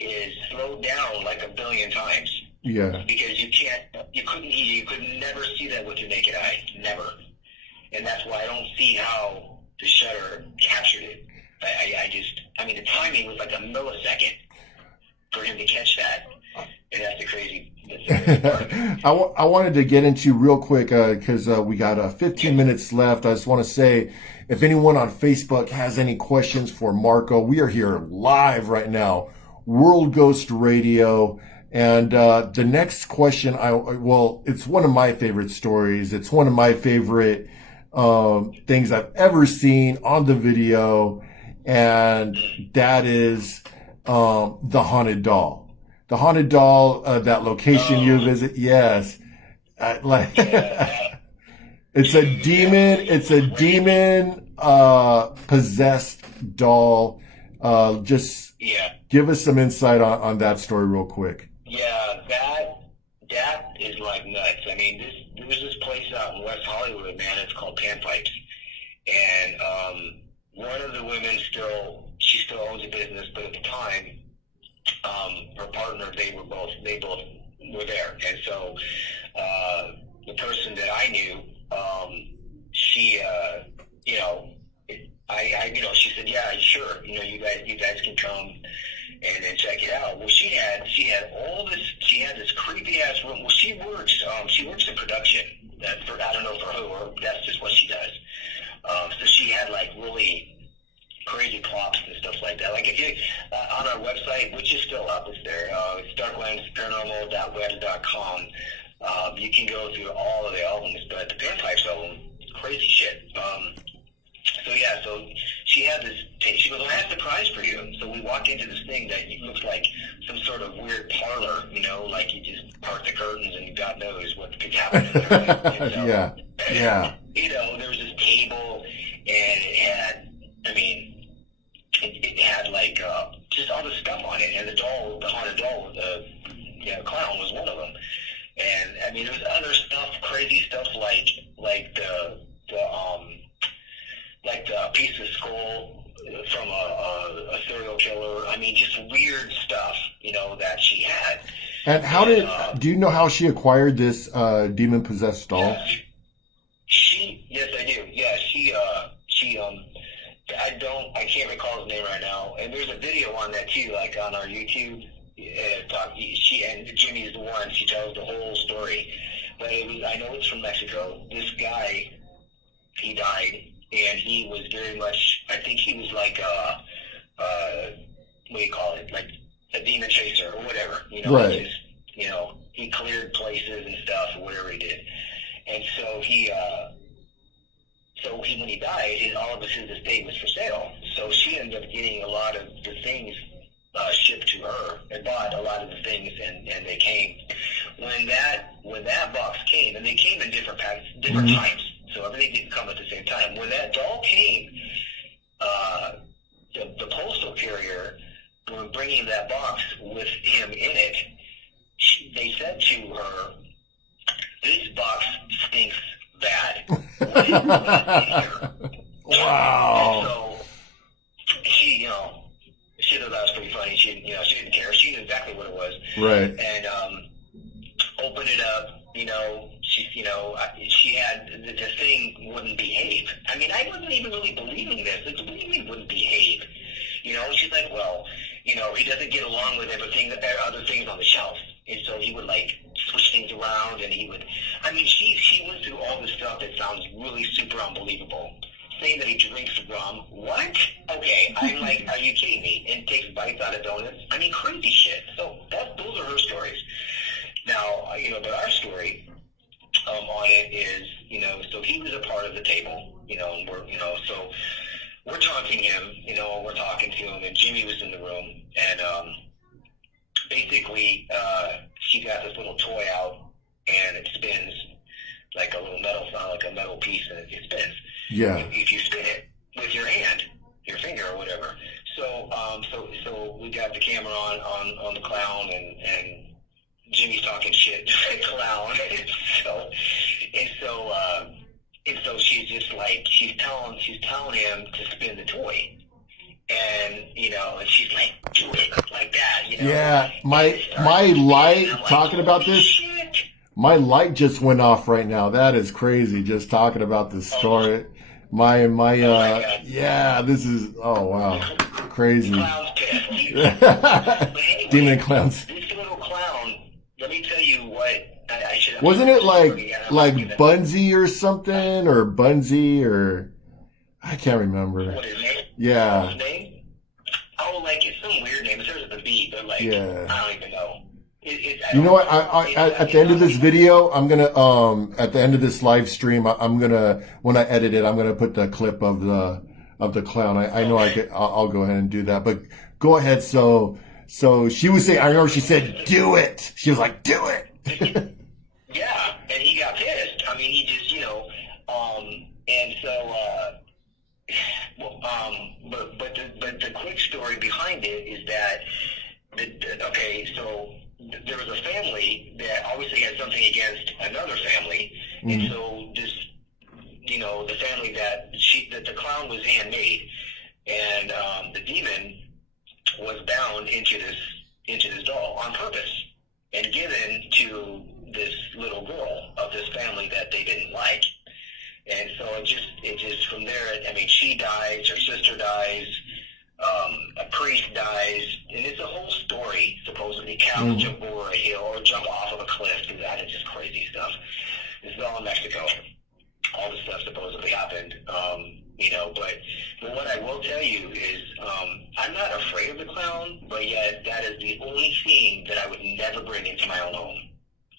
is slowed down like 1 billion times. Yeah. Because you could never see that with your naked eye, never. And that's why I don't see how the shutter captured it. The timing was like a millisecond for him to catch that, and that's the crazy part of it. I wanted to get into real quick because we got 15 minutes left. I just want to say, if anyone on Facebook has any questions for Marco, we are here live right now, World Ghost Radio. And the next question, it's one of my favorite stories. It's one of my favorite things I've ever seen on the video, and that is the haunted doll. The haunted doll, that location you visit, yes. It's a demon possessed doll. Just give us some insight on that story real quick. Yeah, that is like nuts. I mean, there was this place out in West Hollywood, man. It's called Panpipes, and one of the women she still owns a business, but at the time, her partner, they both were there, and so the person that I knew, she, you know, she said, yeah, sure, you guys can come and check it out. Well, she had this creepy ass room. Well, she works in production. I don't know for who, or that's just what she does. So she had like really crazy props and stuff like that. Like if you on our website, which is still up, it's there. It's darklandsparanormal.web.com. You can go through all of the albums, but the Panpipes album, crazy shit. So she had this. She goes, "I have a surprise for you." So we walk into this thing that looks like some sort of weird parlor, like you just part the curtains and God knows what could happen in there. Yeah. There was this table, and it had, it had like just all this stuff on it, and the haunted doll, the clown was one of them. And there was other stuff, crazy stuff like the piece of skull from a serial killer. Just weird stuff, that she had. And do you know how she acquired this demon-possessed doll? Yes, I do. Yeah, I can't recall his name right now. And there's a video on that too, like on our YouTube. She and Jimmy's the one. She tells the whole story. But I know it's from Mexico. This guy, he died, and he was very much. I think he was like what do you call it? Like a demon chaser or whatever. Right. He cleared places and stuff or whatever he did. And so when he died, all of his estate was for sale. So she ended up getting a lot of the things shipped to her, and bought a lot of the things, and they came. When that box came, and they came in different packs, different times, so everything didn't come at the same time. When that doll came, the postal carrier, when bringing that box with him in it, they said to her, "This box stinks bad." Wow. And so she thought that was pretty funny. She didn't care. She knew exactly what it was. Right. And opened it up. She had the thing wouldn't behave. I wasn't even really believing this. What do you mean wouldn't behave? And she's like, well, he doesn't get along with everything. There are other things on the shelf, and so he would like switch things around, and he would. She went through all this stuff that sounds really super unbelievable. Saying that he drinks rum. What? Okay, I'm like, are you kidding me? And takes bites out of donuts. Crazy shit. So those are her stories. Now, but our story on it is, so he was a part of the table, and we're taunting him, we're talking to him, and Jimmy was in the room, and basically, she got this little toy out, and it spins like a little metal piece, and it spins. Yeah. If you spin it with your hand, your finger or whatever. So we got the camera on the clown, and Jimmy's talking shit to the clown. And so she's just like, she's telling him to spin the toy. And, and she's like, do it like that, Yeah. My light, talking about this, shit. my light just went off right now. That is crazy. Just talking about this story. This is, oh wow, crazy. Clown's pissed. But anyway, Demon clowns. This little clown, let me tell you what, I should have. Wasn't it like Bunsy or something, or Bunsy, or I can't remember. What, his name? Yeah. His name? Oh, like it's some weird name. It starts with a B, but like, Yeah. I don't even know. You know what? At the end of this video, I'm gonna at the end of this live stream, I'm gonna, when I edit it, I'm gonna put the clip of the clown. I know I'll go ahead and do that. But go ahead. So she was saying, I remember she said, "Do it." She was like, "Do it." Yeah, and he got pissed. He just, and so, but the quick story behind it is that, so there was a family that obviously had something against another family, and so this, the family that the clown was handmade, and the demon was bound into this doll on purpose and given to this little girl of this family that they didn't like. And so it just from there, I mean, she dies, her sister dies, a priest dies, and it's a whole story, supposedly. Cows jump over a hill or jump off of a cliff, and that is just crazy stuff. This is all in Mexico. All this stuff supposedly happened, but what I will tell you is I'm not afraid of the clown, but yet that is the only thing that I would never bring into my own home,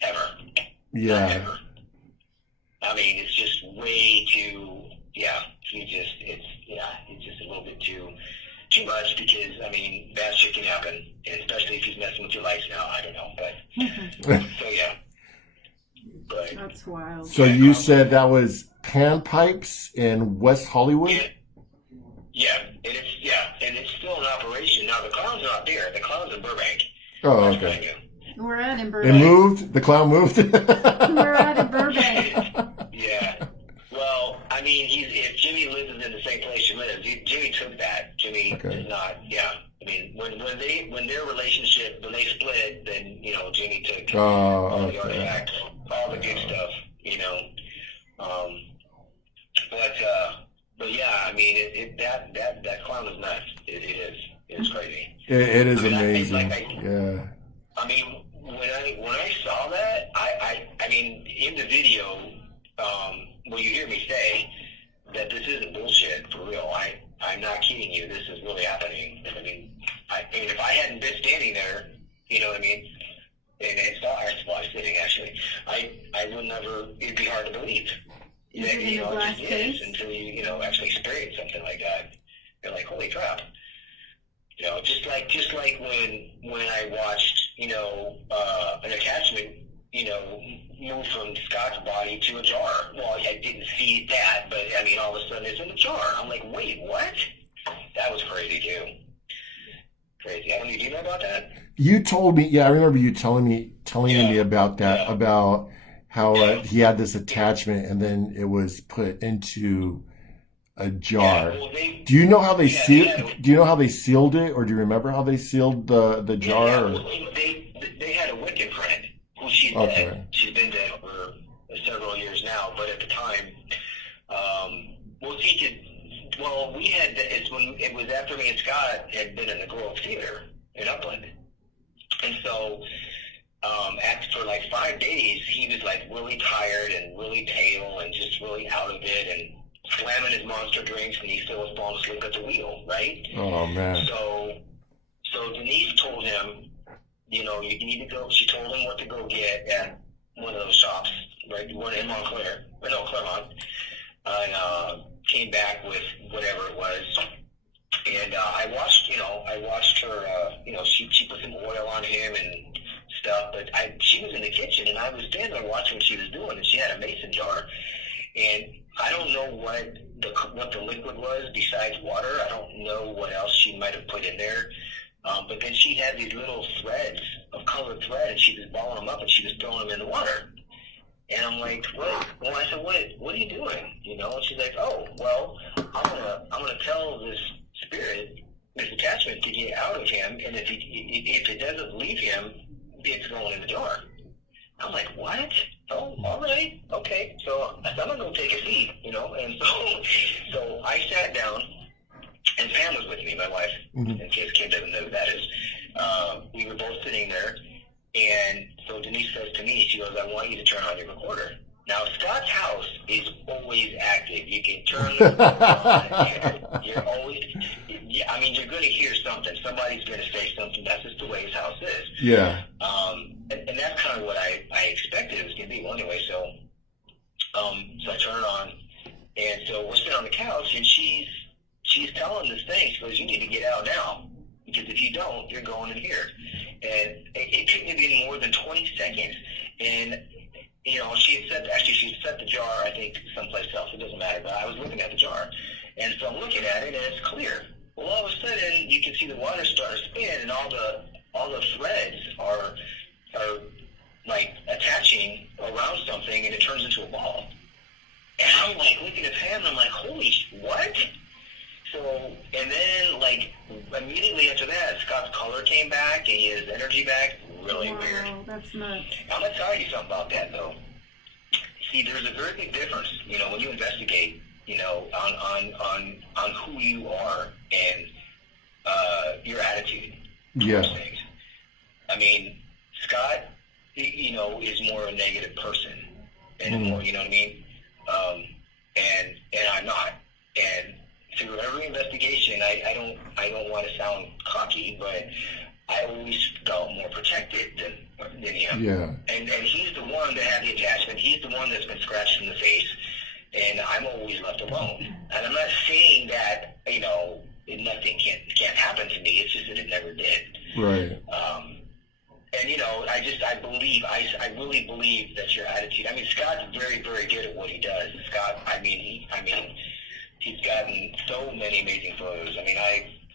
ever. Yeah. Not ever. I mean, it's just way too, it's just a little bit too much because, I mean, bad shit can happen, and especially if he's messing with your lights now, I don't know, but, so yeah. But, that's wild. So you said that was panpipes in West Hollywood? And it's still in operation. Now, the clown's not there. The clown's in Burbank. Oh, okay. We're at in It Burbank. moved? The clown moved? We're at in Burbank. Yeah. Well, I mean, if Jimmy lives in the same place she lives, Jimmy took that. Jimmy is not, I mean, when their relationship, when they split, then, Jimmy took all the artifacts, all the good stuff, But yeah, I mean, that clown is nuts. It is. It's crazy. It is amazing. Yeah. I mean, when I saw that, I mean, in the video, you hear me say that this isn't bullshit for real. I'm not kidding you. This is really happening. I mean, if I hadn't been standing there, you know what I mean, and I was sitting actually, I would never. It'd be hard to believe. Is it in a glass case? Until you actually experience something like that, you're like, holy crap. Just like when I watched, an attachment, move from Scott's body to a jar. Well, I didn't see that, but I mean, all of a sudden it's in the jar. I'm like, wait, what? That was crazy too. Crazy. I don't know. Do you know about that? You told me. Yeah, I remember you telling me about that. About how he had this attachment, and then it was put into a jar. Yeah, well, do you know how they sealed? Do you know how they sealed it, or do you remember how they sealed the jar? Yeah, well, they had a Wiccan friend who she's dead. She's been dead for several years now, but at the time, we had. It's when it was after me and Scott had been in the Grove Theater in Upland, and so. For like 5 days, he was like really tired and really pale and just really out of it and slamming his monster drinks, and he still was falling asleep at the wheel, right? Oh, man. So Denise told him, you need to go. She told him what to go get at one of those shops, right? One in Claremont, and came back with whatever it was. And I watched her. She put some oil on him and stuff. But she was in the kitchen, and I was standing there watching what she was doing. And she had a mason jar, and I don't know what the liquid was besides water. I don't know what else she might have put in there. But then she had these little threads of colored thread, and she was balling them up, and she was throwing them in the water. And I'm like, what? Well, I said, what are you doing? And she's like, oh, well, I'm gonna tell this spirit, this attachment, to get out of him, and if it doesn't leave him, it's going in the jar. I'm like, what? Oh, all right, okay. So I said, I'm gonna go take a seat, and so I sat down, and Pam was with me, my wife, in case Kim doesn't know who that is. We were both sitting there, and so Denise says to me, she goes, I want you to turn on your recorder. Now, Scott's house is always active. You can turn the recorder on. You're always, you're going to hear something. Somebody's going to say something. That's just the way his house is. Yeah. And that's kind of what I expected it was going to be. Well, anyway, so I turn it on, and so we're sitting on the couch, and she's telling this thing. She goes, you need to get out now, because if you don't, you're going in here. And it took me getting more than 20 seconds. And, she had set the jar, I think, someplace else. It doesn't matter, but I was looking at the jar. And so I'm looking at it, and it's clear. Well, all of a sudden, you can see the water start to spin, and all the threads are like attaching around something, and it turns into a ball. And I'm like looking at Pam, and I'm like, holy, what? So, and then, like, immediately after that, Scott's color came back, and his energy back. Really weird. That's nuts. I'm going to tell you something about that, though. see, there's a very big difference, when you investigate, on who you are and your attitude. Yeah. Things. I mean, Scott, is more a negative person, and more, you know what I mean? And I'm not. And through every investigation, I don't want to sound cocky, but I always felt more protected than him. Yeah. And he's the one that had the attachment. He's the one that's been scratched in the face, and I'm always left alone. And I'm not saying that, nothing can't happen to me. It's just that it never did. Right. And I really believe that your attitude. I mean, Scott's very, very good at what he does. Scott, he's gotten so many amazing photos. I mean,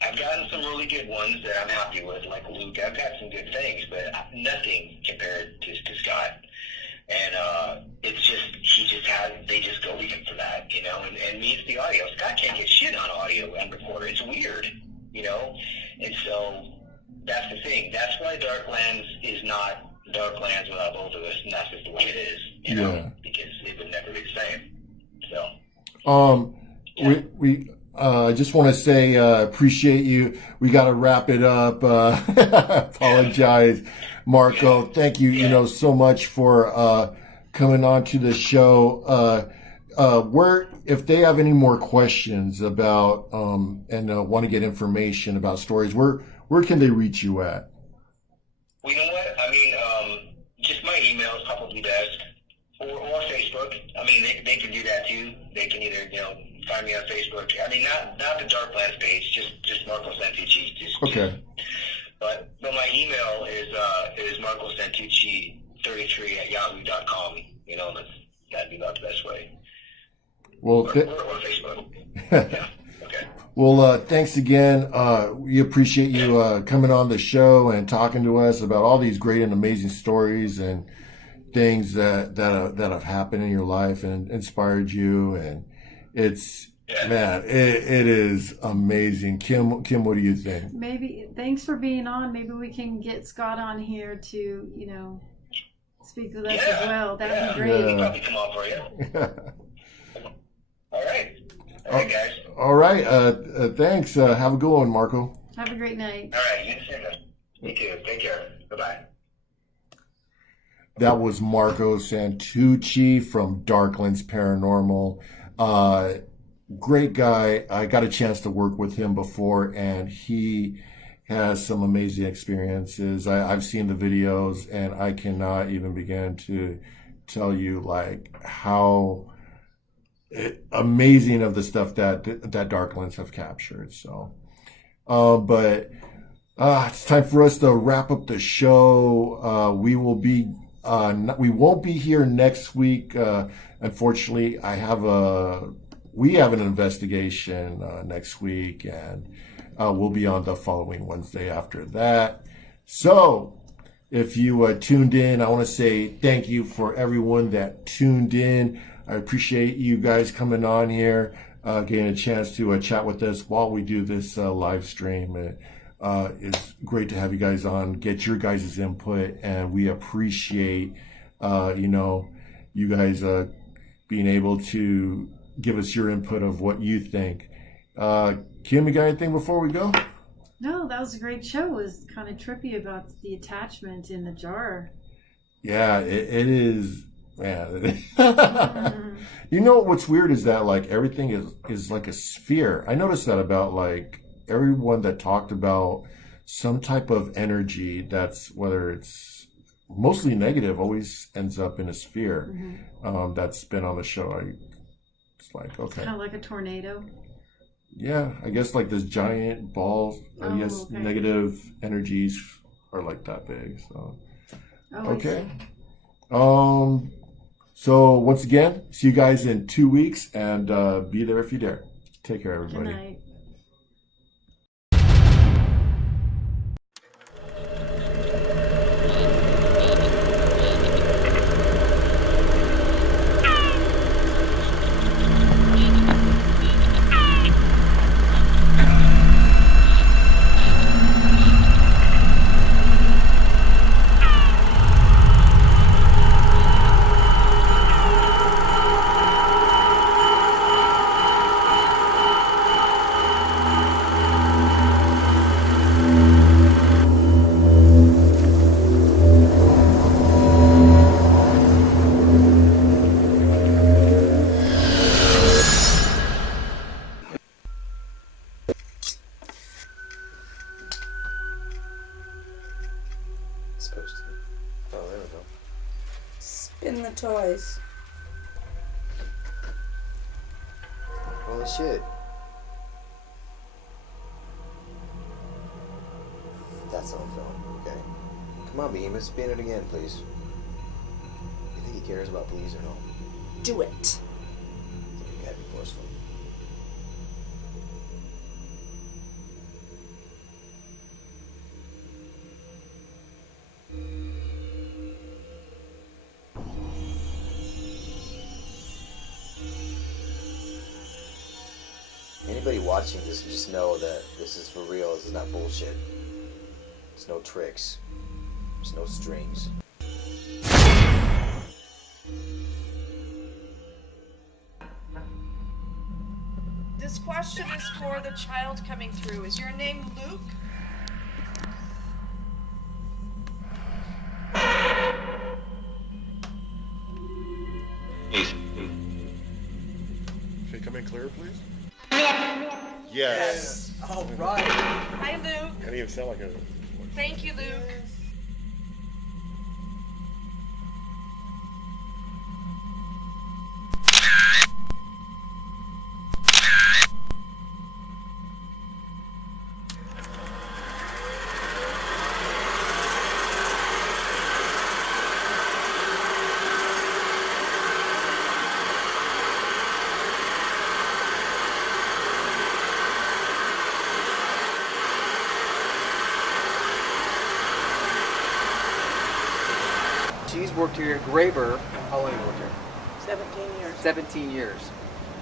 I've gotten some really good ones that I'm happy with, like Luke. I've got some good things, but nothing compared to Scott. And it's just they just go to him for that, and meets the audio. Scott can't get shit on audio and recorder. It's weird, and so that's the thing. That's why Darklands is not Darklands without both of us, and that's just the way it is, because it would never be the same. So, I just want to say, appreciate you. We got to wrap it up. Apologize, Marco. Thank you, so much for coming on to the show. If they have any more questions about and want to get information about stories, where can they reach you at? Well, you know what? I mean, just my email is probably best, or Facebook. I mean, they can do that too. They can either find me on Facebook. I mean, not the Darklands page, just Marco Santucci. Okay. But my email is marcosantucci33@yahoo.com. That'd be about the best way. Well, or Facebook. Yeah. Okay. Well, thanks again. We appreciate you coming on the show and talking to us about all these great and amazing stories and things that have happened in your life and inspired you. And it's, man, it is amazing. Kim, what do you think? Thanks for being on. Maybe we can get Scott on here to, speak with us as well. That'd be great. He'll probably come on for you. All right. All right, guys. All right. Thanks. Have a good one, Marco. Have a great night. All right. You too. Take care. Bye-bye. That was Marco Santucci from Darklands Paranormal. Great guy. I got a chance to work with him before, and he has some amazing experiences. I've seen the videos, and I cannot even begin to tell you how amazing of the stuff that Darklands have captured. So, but it's time for us to wrap up the show. We won't be here next week. Unfortunately, we have an investigation next week, and we'll be on the following Wednesday after that. So if you tuned in, I want to say thank you for everyone that tuned in. I appreciate you guys coming on here, getting a chance to chat with us while we do this live stream. It's great to have you guys on, get your guys' input, and we appreciate, you guys being able to give us your input of what you think. Kim, you got anything before we go? No, that was a great show. It was kind of trippy about the attachment in the jar. Yeah, it is. Man. You know what's weird is that everything is like a sphere. I noticed that about everyone that talked about some type of energy that's, whether it's mostly negative, always ends up in a sphere. That's been on the show. It's like, okay. Kind of like a tornado. Yeah, I guess this giant balls. I guess okay. Negative energies are like that big. So okay. So once again, see you guys in 2 weeks, and be there if you dare. Take care, everybody. Good night. in the toys. Holy shit. That's on film, okay. Come on, Behemoth, spin it again, please. You think he cares about police or no? Do it. You gotta be forceful. Anybody watching this, just know that this is for real. This is not bullshit. There's no tricks. There's no strings. This question is for the child coming through. Is your name Luke? Can you come in clear, please? Yes. Yes. All right. Hi, Luke. I didn't even sound like a... Thank you, Luke. She's worked here at Graber. How long have you worked here? 17 years. 17 years.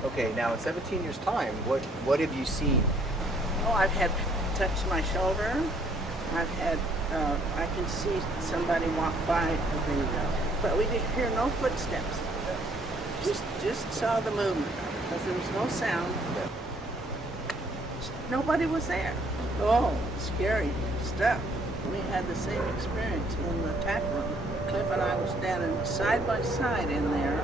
Okay, now in 17 years' time, what have you seen? Oh, I've had touch my shoulder. I've had, I can see somebody walk by but we didn't hear no footsteps. Just saw the movement because there was no sound. Nobody was there. Oh, scary stuff. We had the same experience in the tack room. Cliff and I were standing side by side in there,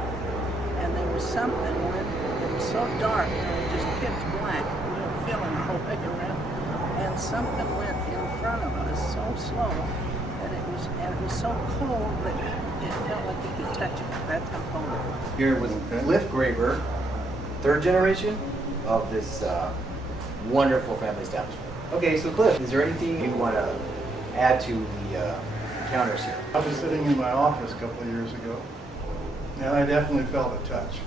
and there was something when it was so dark, it was just pitch black. We were feeling the whole way around, and something went in front of us so slow that it was so cold that it felt like you could touch it. That's how cold it was. Here with Cliff Graber, third generation of this wonderful family establishment. Okay, so Cliff, is there anything you want to add to the encounters here? I was sitting in my office a couple of years ago, and I definitely felt a touch.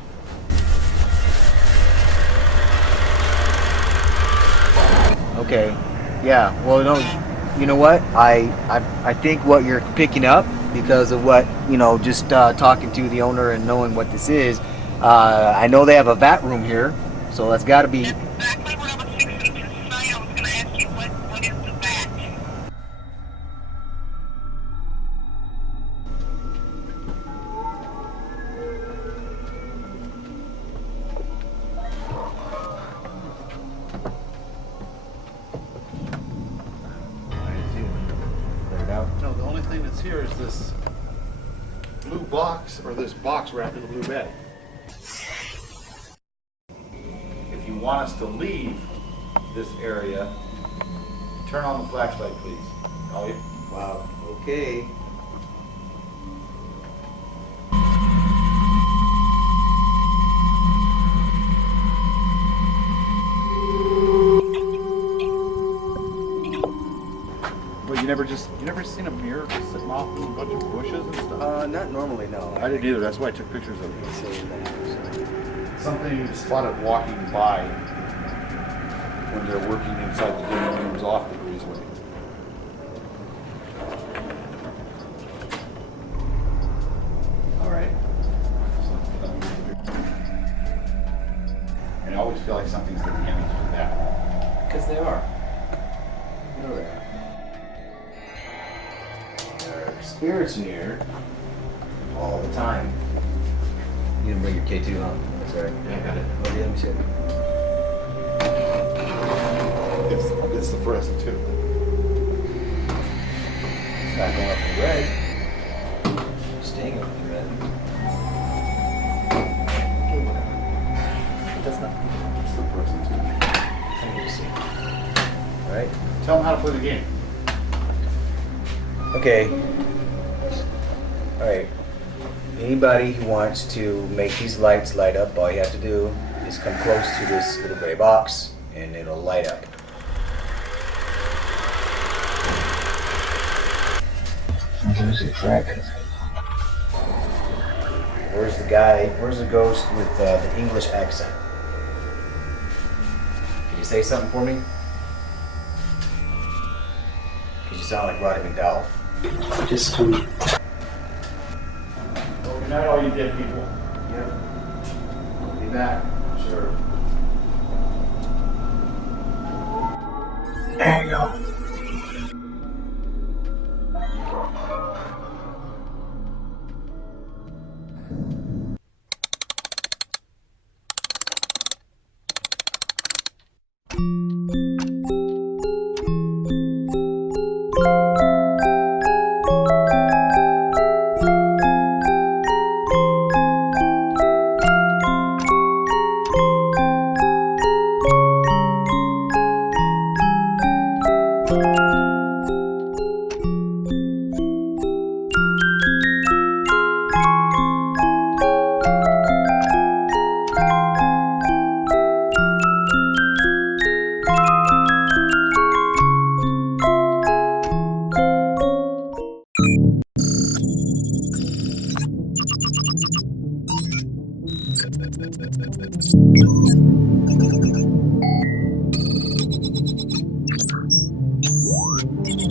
Okay, yeah, well, no, you know what? I think what you're picking up, because of what, you know, just talking to the owner and knowing what this is, I know they have a vat room here, so that's got to be... Exactly what I was fixing to say. I was going to ask you what is the bat? No, the only thing that's here is this blue box, or this box wrapped in a blue bag. If you want us to leave this area, turn on the flashlight, please. Oh, yeah. Wow, okay. But you never seen a mirror just sitting off in a bunch of bushes and stuff? Not normally, no. I didn't either. That's why I took pictures of it. Something spotted walking by when they're working inside the living rooms off the breezeway. All right. And I always feel like something's the damage with that. Because they are. You know they are. There are spirits in here all the time. You didn't bring your K2, huh? That's right. Yeah, I got it. Oh, yeah, let me see it. It's the fluorescent too. It's not going up in red. It's staying up in red. Okay, whatever. It does not. It's the fluorescent too. I need to see. All right. Tell them how to play the game. Okay. All right. Anybody who wants to make these lights light up, all you have to do is come close to this little gray box and it'll light up. Where's the guy, where's the ghost with the English accent? Can you say something for me? Because you sound like Roddy McDowell. Just come. Well, good night, all you dead people. Yep. I'll be back. Sure. There you go.